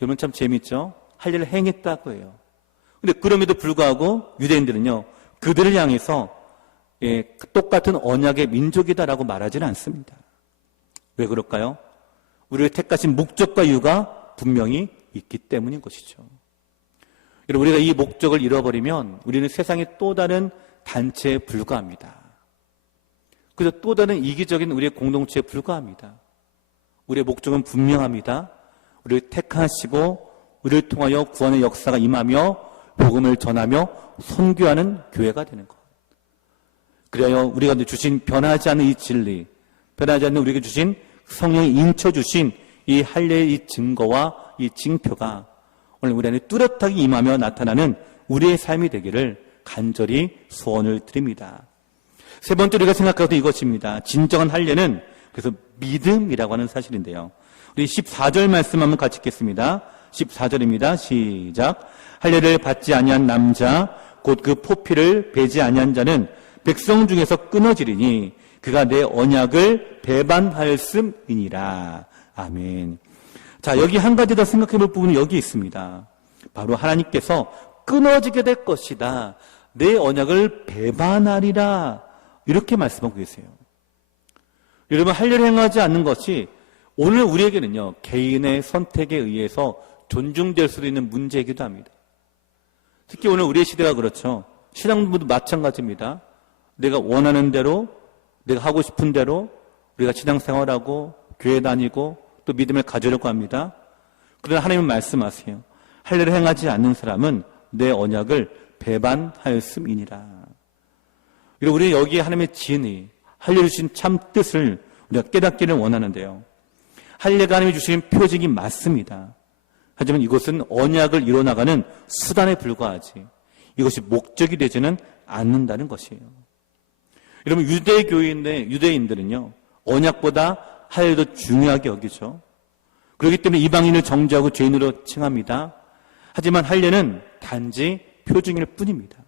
여러분, 참 재밌죠? 할 일을 행했다고 해요. 근데 그럼에도 불구하고 유대인들은요, 그들을 향해서 똑같은 언약의 민족이다라고 말하지는 않습니다. 왜 그럴까요? 우리를 택하신 목적과 이유가 분명히 있기 때문인 것이죠. 여러분, 우리가 이 목적을 잃어버리면 우리는 세상의 또 다른 단체에 불과합니다. 그래서 또 다른 이기적인 우리의 공동체에 불과합니다. 우리의 목적은 분명합니다. 우리를 택하시고 우리를 통하여 구원의 역사가 임하며 복음을 전하며 선교하는 교회가 되는 것. 그래야 우리가 주신 변하지 않는 이 진리, 변하지 않는 우리에게 주신 성령이 인쳐주신 이 할례의 이 증거와 이 징표가 오늘 우리 안에 뚜렷하게 임하며 나타나는 우리의 삶이 되기를 간절히 소원을 드립니다. 세 번째 우리가 생각하도 이것입니다. 진정한 할례는 그래서 믿음이라고 하는 사실인데요. 우리 14절 말씀 한번 같이 읽겠습니다. 14절입니다. 시작. 할례를 받지 아니한 남자 곧 그 포피를 베지 아니한 자는 백성 중에서 끊어지리니 그가 내 언약을 배반하였음이니라. 아멘. 자, 여기 한 가지 더 생각해 볼 부분은 여기 있습니다. 바로 하나님께서 끊어지게 될 것이다. 내 언약을 배반하리라. 이렇게 말씀하고 계세요. 여러분, 할례를 행하지 않는 것이 오늘 우리에게는요, 개인의 선택에 의해서 존중될 수도 있는 문제이기도 합니다. 특히 오늘 우리의 시대가 그렇죠. 신앙부도 마찬가지입니다. 내가 원하는 대로, 내가 하고 싶은 대로 우리가 신앙생활하고 교회 다니고 또 믿음을 가지려고 합니다. 그러나 하나님은 말씀하세요. 할례를 행하지 않는 사람은 내 언약을 배반하였음이니라. 그리고 우리는 여기에 하나님의 진의, 할례를 주신 참 뜻을 우리가 깨닫기를 원하는데요. 할례가 하나님이 주신 표징이 맞습니다. 하지만 이것은 언약을 이뤄나가는 수단에 불과하지 이것이 목적이 되지는 않는다는 것이에요. 여러분, 유대인들은요, 언약보다 할례도 중요하게 여기죠. 그렇기 때문에 이방인을 정죄하고 죄인으로 칭합니다. 하지만 할례는 단지 표징일 뿐입니다.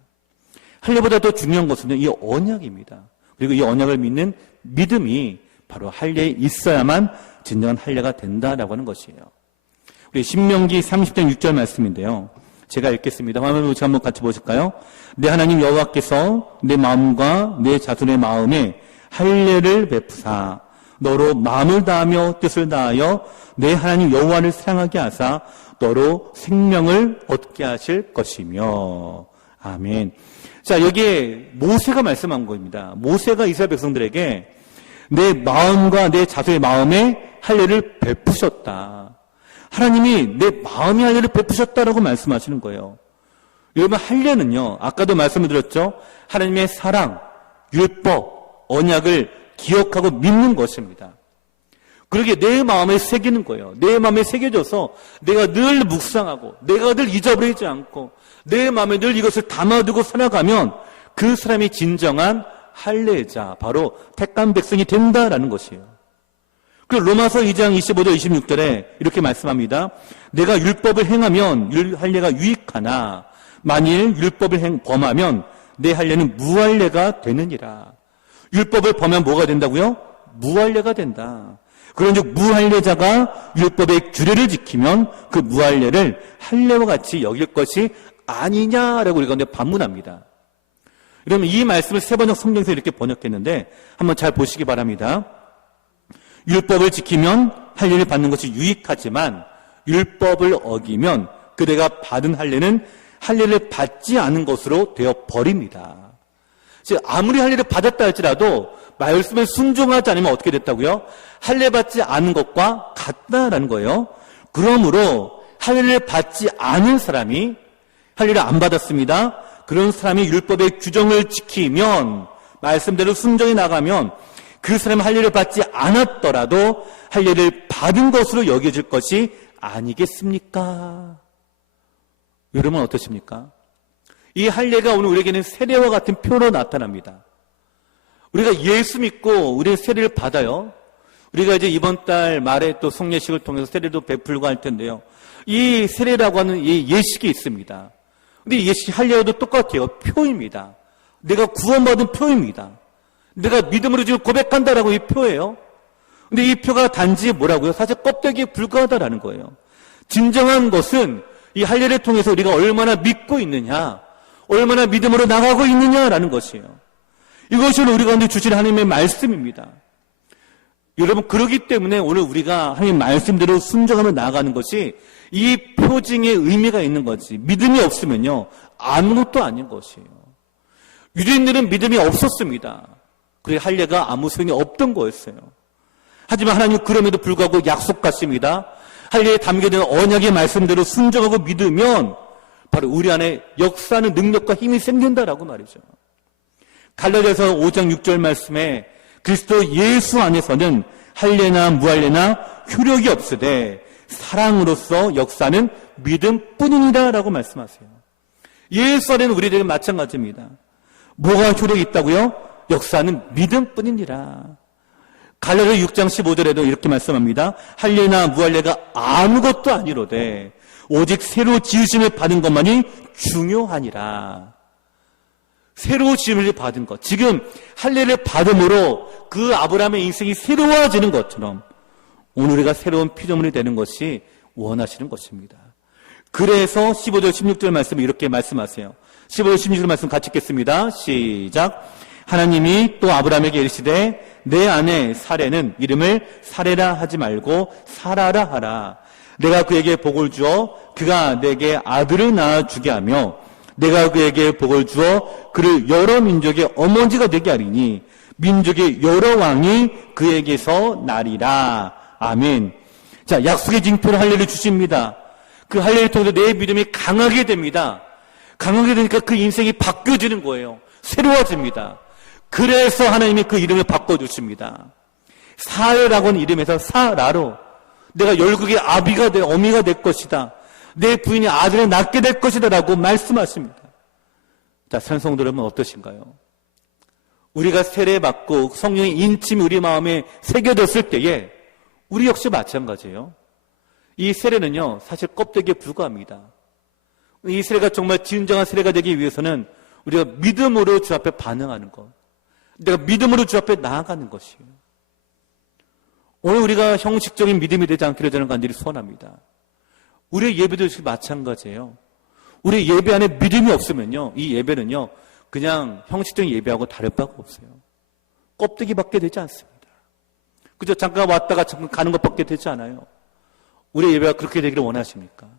할례보다 더 중요한 것은 이 언약입니다. 그리고 이 언약을 믿는 믿음이 바로 할례에 있어야만 진정한 할례가 된다라고 하는 것이에요. 우리 신명기 30장 6절 말씀인데요. 제가 읽겠습니다. 화면을 한번 같이 보실까요? 내 하나님 여호와께서 내 마음과 내 자손의 마음에 할례를 베푸사 너로 마음을 다하며 뜻을 다하여 내 하나님 여호와를 사랑하게 하사 너로 생명을 얻게 하실 것이며. 아멘. 자, 여기에 모세가 말씀한 겁니다. 모세가 이스라엘 백성들에게 내 마음과 내 자손의 마음에 할례를 베푸셨다. 하나님이 내 마음의 할례를 베푸셨다라고 말씀하시는 거예요. 여러분, 할례는요, 아까도 말씀을 드렸죠. 하나님의 사랑, 율법, 언약을 기억하고 믿는 것입니다. 그러게 내 마음에 새기는 거예요. 내 마음에 새겨져서 내가 늘 묵상하고 내가 늘 잊어버리지 않고 내 마음에 늘 이것을 담아두고 살아가면 그 사람이 진정한 할례자, 바로 택한 백성이 된다라는 것이에요. 그리고 로마서 2장 25절 26절에 이렇게 말씀합니다. 내가 율법을 행하면 할례가 유익하나 만일 율법을 범하면 내 할례는 무할례가 되느니라. 율법을 범하면 뭐가 된다고요? 무할례가 된다. 그런즉 무할례자가 율법의 규례를 지키면 그 무할례를 할례와 같이 여길 것이 아니냐라고 우리가 반문합니다. 그러면 이 말씀을 세번역 성경에서 이렇게 번역했는데 한번 잘 보시기 바랍니다. 율법을 지키면 할례를 받는 것이 유익하지만 율법을 어기면 그대가 받은 할례는 할례를 받지 않은 것으로 되어 버립니다. 즉 아무리 할례를 받았다 할지라도 말씀에 순종하지 않으면 어떻게 됐다고요? 할례 받지 않은 것과 같다라는 거예요. 그러므로 할례를 받지 않은 사람이, 할례를 안 받았습니다. 그런 사람이 율법의 규정을 지키면, 말씀대로 순종해 나가면 그 사람은 할례를 받지 않았더라도 할례를 받은 것으로 여겨질 것이 아니겠습니까? 여러분 어떠십니까? 이 할례가 오늘 우리에게는 세례와 같은 표로 나타납니다. 우리가 예수 믿고 우리의 세례를 받아요. 우리가 이제 이번 달 말에 또 성례식을 통해서 세례도 베풀고 할 텐데요. 이 세례라고 하는 이 예식이 있습니다. 근데 이 예식 할례와도 똑같아요. 표입니다. 내가 구원받은 표입니다. 내가 믿음으로 지금 고백한다라고 이 표예요. 근데 이 표가 단지 뭐라고요? 사실 껍데기에 불과하다라는 거예요. 진정한 것은 이 할례를 통해서 우리가 얼마나 믿고 있느냐, 얼마나 믿음으로 나가고 있느냐라는 것이에요. 이것이 우리 가운데 주신 하나님의 말씀입니다. 여러분, 그렇기 때문에 오늘 우리가 하나님 말씀대로 순종하며 나아가는 것이 이 표징의 의미가 있는 거지. 믿음이 없으면요, 아무것도 아닌 것이에요. 유대인들은 믿음이 없었습니다. 그래서 할례가 아무 소용이 없던 거였어요. 하지만 하나님은 그럼에도 불구하고 약속하십니다. 할례에 담겨있는 언약의 말씀대로 순종하고 믿으면 바로 우리 안에 역사하는 능력과 힘이 생긴다라고 말이죠. 갈라디아서 5장 6절 말씀에 그리스도 예수 안에서는 할례나 무할례나 효력이 없으되 사랑으로서 역사는 믿음뿐이니라 라고 말씀하세요. 예수 안에는 우리들은 마찬가지입니다. 뭐가 효력이 있다고요? 역사는 믿음뿐이니라. 갈라디아 6장 15절에도 이렇게 말씀합니다. 할례나 무할례가 아무것도 아니로되 오직 새로 지으심을 받은 것만이 중요하니라. 새로 지음을 받은 것. 지금 할례를 받음으로 그 아브라함의 인생이 새로워지는 것처럼 오늘 우리가 새로운 피조물이 되는 것이 원하시는 것입니다. 그래서 15절 16절 말씀을 이렇게 말씀하세요. 15절 16절 말씀 같이 읽겠습니다. 시작. 하나님이 또 아브라함에게 이르시되 내 아내 사레는 이름을 사레라 하지 말고 사라라 하라. 내가 그에게 복을 주어 그가 내게 아들을 낳아주게 하며 내가 그에게 복을 주어 그를 여러 민족의 어머니가 되게 하리니 민족의 여러 왕이 그에게서 나리라. 아멘. 자, 약속의 징표로 할례를 주십니다. 그 할례를 통해서 내 믿음이 강하게 됩니다. 강하게 되니까 그 인생이 바뀌어지는 거예요. 새로워집니다. 그래서 하나님이 그 이름을 바꿔주십니다. 사레라고 하는 이름에서 사라로 내가 열국의 아비가 될 어미가 될 것이다. 내 부인이 아들을 낳게 될 것이다 라고 말씀하십니다. 자, 찬송들 여러분 어떠신가요? 우리가 세례받고 성령의 인침이 우리 마음에 새겨졌을 때에 우리 역시 마찬가지예요. 이 세례는요 사실 껍데기에 불과합니다. 이 세례가 정말 진정한 세례가 되기 위해서는 우리가 믿음으로 주 앞에 반응하는 것, 내가 믿음으로 주 앞에 나아가는 것이에요. 오늘 우리가 형식적인 믿음이 되지 않기를 저는 간절히 소원합니다. 우리의 예배도 역시 마찬가지예요. 우리 예배 안에 믿음이 없으면요 이 예배는요 그냥 형식적인 예배하고 다를 바가 없어요. 껍데기밖에 되지 않습니다. 그저 잠깐 왔다가 잠깐 가는 것밖에 되지 않아요. 우리의 예배가 그렇게 되기를 원하십니까?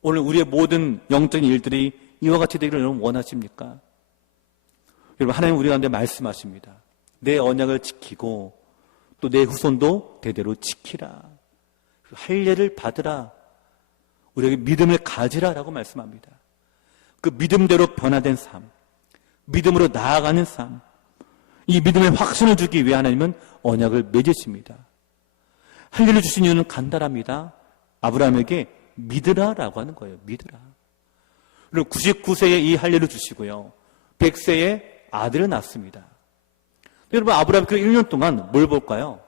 오늘 우리의 모든 영적인 일들이 이와 같이 되기를 여러분 원하십니까? 여러분 하나님 우리 가운데 말씀하십니다. 내 언약을 지키고 또 내 후손도 대대로 지키라. 할례를 받으라. 우리에게 믿음을 가지라라고 말씀합니다. 그 믿음대로 변화된 삶, 믿음으로 나아가는 삶, 이 믿음의 확신을 주기 위해 하나님은 언약을 맺으십니다. 할례를 주신 이유는 간단합니다. 아브라함에게 믿으라라고 하는 거예요. 믿으라. 그리고 99세에 이 할례를 주시고요. 100세에 아들을 낳습니다. 여러분 아브라함 그 1년 동안 뭘 볼까요?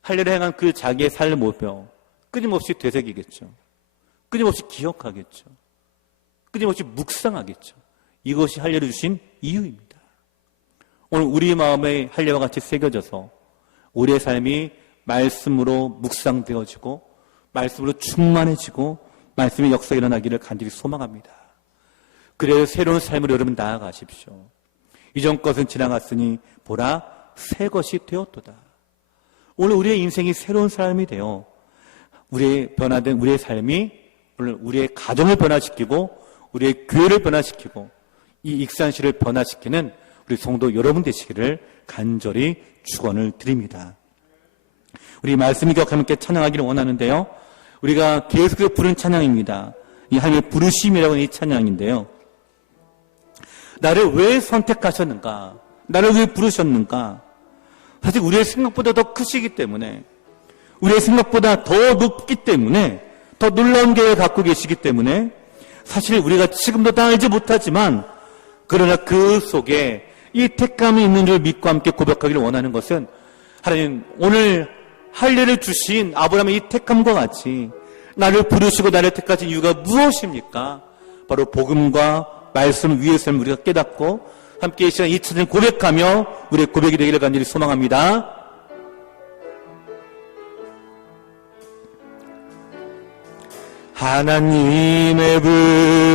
할례를 행한 그 자기의 삶을 보며 끊임없이 되새기겠죠. 끊임없이 기억하겠죠. 끊임없이 묵상하겠죠. 이것이 할례를 주신 이유입니다. 오늘 우리 마음에 할례와 같이 새겨져서 우리의 삶이 말씀으로 묵상되어지고 말씀으로 충만해지고 말씀의 역사가 일어나기를 간절히 소망합니다. 그래서 새로운 삶으로 여러분 나아가십시오. 이전 것은 지나갔으니 보라 새 것이 되었도다. 오늘 우리의 인생이 새로운 삶이 되어 우리의 변화된 우리의 삶이 오늘 우리의 가정을 변화시키고 우리의 교회를 변화시키고 이 익산시를 변화시키는 우리 성도 여러분 되시기를 간절히 축원을 드립니다. 우리 말씀이 기억하며 함께 찬양하기를 원하는데요. 우리가 계속해서 부른 찬양입니다. 이 하나님의 부르심이라고 하는 이 찬양인데요. 나를 왜 선택하셨는가? 나를 왜 부르셨는가? 사실 우리의 생각보다 더 크시기 때문에, 우리의 생각보다 더 높기 때문에, 더 놀라운 계획을 갖고 계시기 때문에 사실 우리가 지금도 다 알지 못하지만, 그러나 그 속에 이 택감이 있는 줄 믿고 함께 고백하기를 원하는 것은, 하나님 오늘 할례를 주신 아브라함의 이 택감과 같이 나를 부르시고 나를 택하신 이유가 무엇입니까? 바로 복음과 말씀 위에서 우리가 깨닫고 함께 이 시간 이 찬양 고백하며 우리의 고백이 되기를 간절히 소망합니다. 하나님의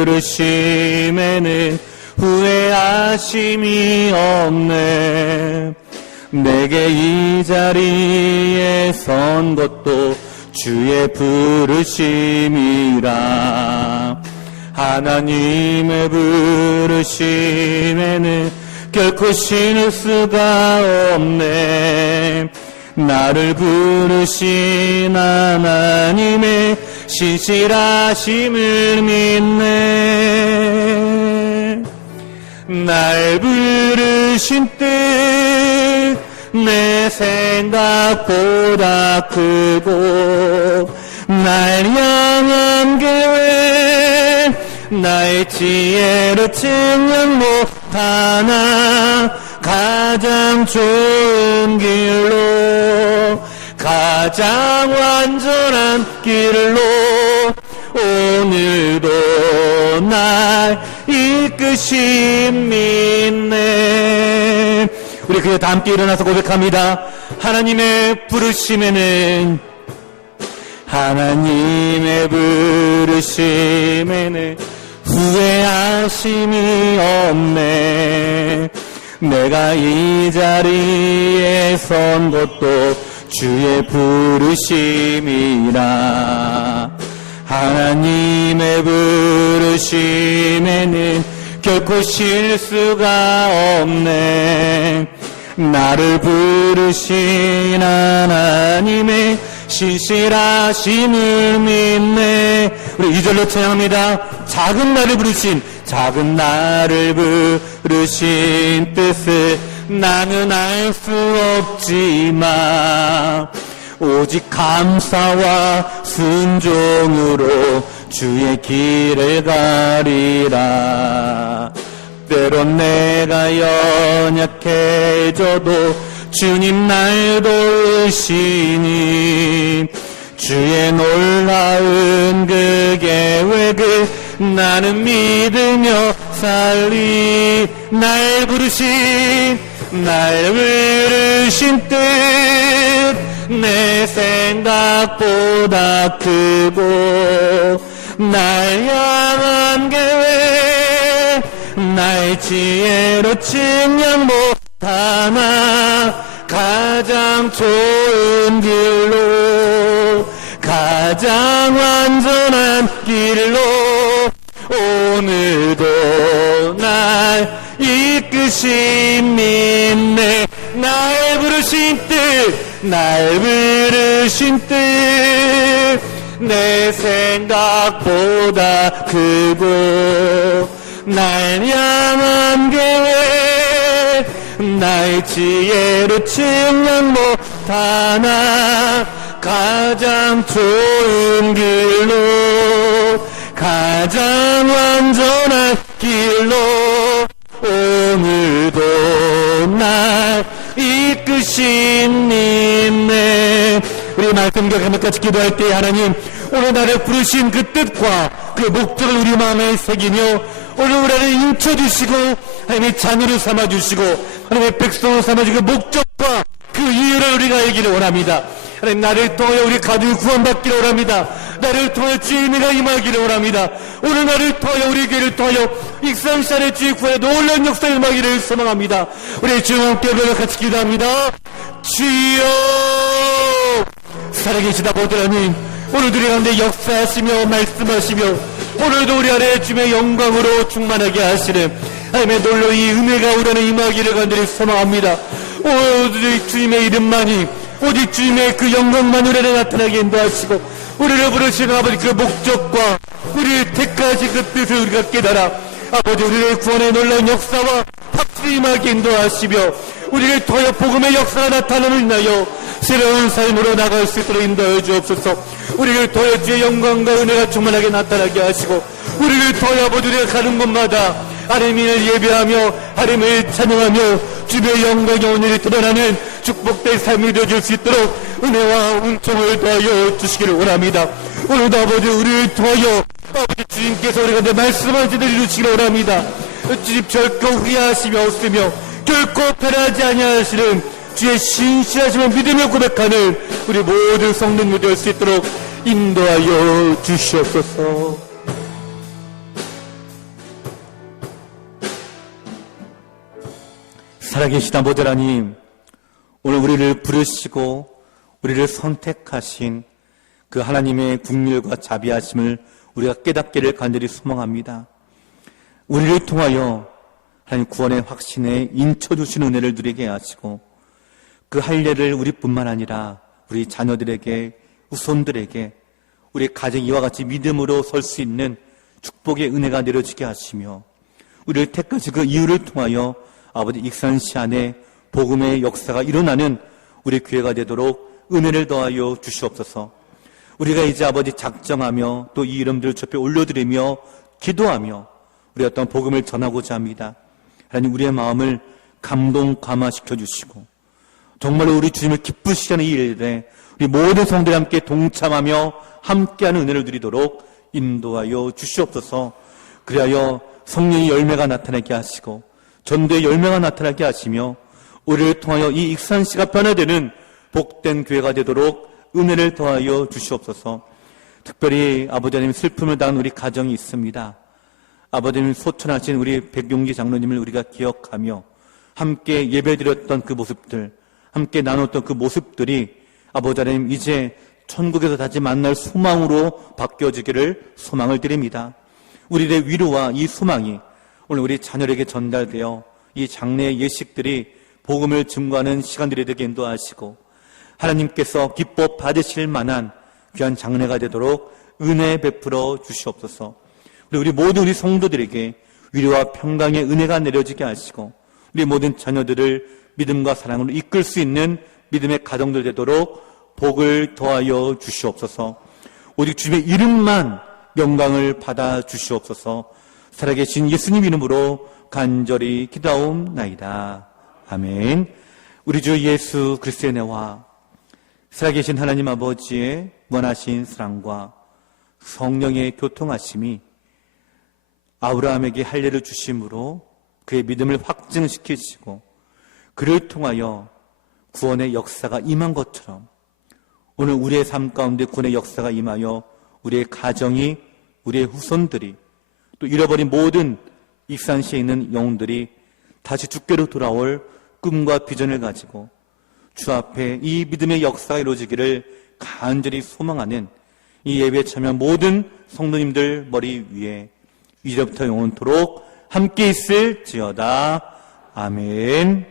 부르심에는 후회하심이 없네. 내게 이 자리에 선 것도 주의 부르심이라. 하나님의 부르심에는 결코 신을 수가 없네. 나를 부르신 하나님의 신실하심을 믿네. 날 부르신 뜻 내 생각보다 크고, 날 향한 계획 나의 지혜로 증명 못하나 가장 좋은 길로, 가장 완전한 길로 오늘도 날 이끄심 믿네. 우리 그녀 다 함께 일어나서 고백합니다. 하나님의 부르심에는, 하나님의 부르심에는 후회하심이 없네. 내가 이 자리에 선 것도 주의 부르심이라. 하나님의 부르심에는 결코 실수가 없네. 나를 부르신 하나님의 신실하심을 믿네. 우리 2절로 찬양합니다. 작은 나를 부르신 뜻을 나는 알 수 없지만 오직 감사와 순종으로 주의 길을 가리라. 때론 내가 연약해져도 주님 날 도우시니 주의 놀라운 그 계획을 나는 믿으며 살리. 날 부르신 뜻 내 생각보다 크고, 날 향한 계획 나의 지혜로 증명 못하나 가장 좋은 길로, 가장 완전한 길로 오늘도 날 이끄심 믿네. 날 부르신 뜻 내 생각보다 크고, 날 향한 계획 나의 지혜로 증명 못하나 가장 좋은 길로, 가장 완전한 길로 오늘도 날 이끄신 님네. 우리 말씀 기억하며 같이 기도할 때, 하나님 오늘 나를 부르신 그 뜻과 그 목적을 우리 마음에 새기며 오늘 우리를 인쳐주시고 하나님의 자녀를 삼아주시고 하나님의 백성을 삼아주시고 목적과 그 이유를 우리가 알기를 원합니다. 하나님 나를 통하여 우리 가족이 구원받기를 원합니다. 나를 통하여 주의 은혜가 임하기를 원합니다. 오늘 나를 통하여 우리 교회를 통하여 익산시안의 주의 구원의 놀라운 역사가 임하기를 소망합니다. 우리 주님 함께 같이 기도합니다. 주여 살아계시다 보더라님, 오늘도 우리 가운데 역사하시며 말씀하시며 오늘도 우리 안에 주님의 영광으로 충만하게 하시는 삶에 놀러 이 은혜가 우리는 임하기를 간절히 소망합니다. 오직 주님의 이름만이, 오직 주님의 그 영광만 우리에게 나타나게 인도하시고, 우리를 부르시는 아버지 그 목적과 우리를 택하신 그 뜻을 우리가 깨달아 아버지 우리를 구원의 놀라운 역사와 확실히 임하게 인도하시며, 우리를 통하여 복음의 역사가 나타남을 인하여 새로운 삶으로 나갈 수 있도록 인도해 주옵소서. 우리를 통하여 주의 영광과 은혜가 충만하게 나타나게 하시고, 우리를 통하여 아버지 우리가 가는 곳마다 하나님을 예배하며 하나님을 찬양하며 주의 영광의 오늘이 드러나는 축복된 삶이 되어줄 수 있도록 은혜와 은총을 더하여 주시기를 원합니다. 오늘도 아버지 우리를 통하여 아버지 주님께서 우리가 내 말씀을 제대로 이루시기를 원합니다. 주님 결코 후회하시며 없으며 결코 변하지 아니하시는 주의 신실하심을 믿으며 고백하는 우리 모든 성도님이 될 수 있도록 인도하여 주시옵소서. 살아계신 아버지 하나님, 오늘 우리를 부르시고 우리를 선택하신 그 하나님의 국률과 자비하심을 우리가 깨닫기를 간절히 소망합니다. 우리를 통하여 하나님 구원의 확신에 인쳐주시는 은혜를 누리게 하시고, 그 할례를 우리뿐만 아니라 우리 자녀들에게, 후손들에게, 우리 가정 이와 같이 믿음으로 설 수 있는 축복의 은혜가 내려지게 하시며, 우리를 택하신 그 이유를 통하여 아버지 익산시 안에 복음의 역사가 일어나는 우리 교회가 되도록 은혜를 더하여 주시옵소서. 우리가 이제 아버지 작정하며 또 이 이름들을 좁혀 올려드리며 기도하며 우리 어떤 복음을 전하고자 합니다. 하나님 우리의 마음을 감동 감화시켜 주시고, 정말로 우리 주님을 기쁘시게 하는 이 일에 우리 모든 성도들이 함께 동참하며 함께하는 은혜를 누리도록 인도하여 주시옵소서. 그리하여 성령의 열매가 나타나게 하시고 전도의 열매가 나타나게 하시며, 우리를 통하여 이 익산시가 변화되는 복된 교회가 되도록 은혜를 더하여 주시옵소서. 특별히 아버지 하나님 슬픔을 당한 우리 가정이 있습니다. 아버지 하나님 소천하신 우리 백용기 장로님을 우리가 기억하며 함께 예배드렸던 그 모습들, 함께 나눴던 그 모습들이 아버지 하나님 이제 천국에서 다시 만날 소망으로 바뀌어지기를 소망을 드립니다. 우리의 위로와 이 소망이 오늘 우리 자녀에게 전달되어 이 장래의 예식들이 복음을 증거하는 시간들이 되게 인도하시고, 하나님께서 기뻐 받으실 만한 귀한 장래가 되도록 은혜 베풀어 주시옵소서. 우리 모든 우리 성도들에게 위로와 평강의 은혜가 내려지게 하시고, 우리 모든 자녀들을 믿음과 사랑으로 이끌 수 있는 믿음의 가정들 되도록 복을 더하여 주시옵소서. 오직 주님의 이름만 영광을 받아 주시옵소서. 살아계신 예수님 이름으로 간절히 기도하옵나이다. 아멘. 우리 주 예수 그리스도의 은혜와 살아계신 하나님 아버지의 무한하신 사랑과 성령의 교통하심이 아브라함에게 할례를 주심으로 그의 믿음을 확증시키시고 그를 통하여 구원의 역사가 임한 것처럼 오늘 우리의 삶 가운데 구원의 역사가 임하여 우리의 가정이, 우리의 후손들이, 또 잃어버린 모든 익산시에 있는 영혼들이 다시 주께로 돌아올 꿈과 비전을 가지고 주 앞에 이 믿음의 역사가 이루어지기를 간절히 소망하는 이 예배에 참여한 모든 성도님들 머리 위에 이제부터 영원토록 함께 있을지어다. 아멘.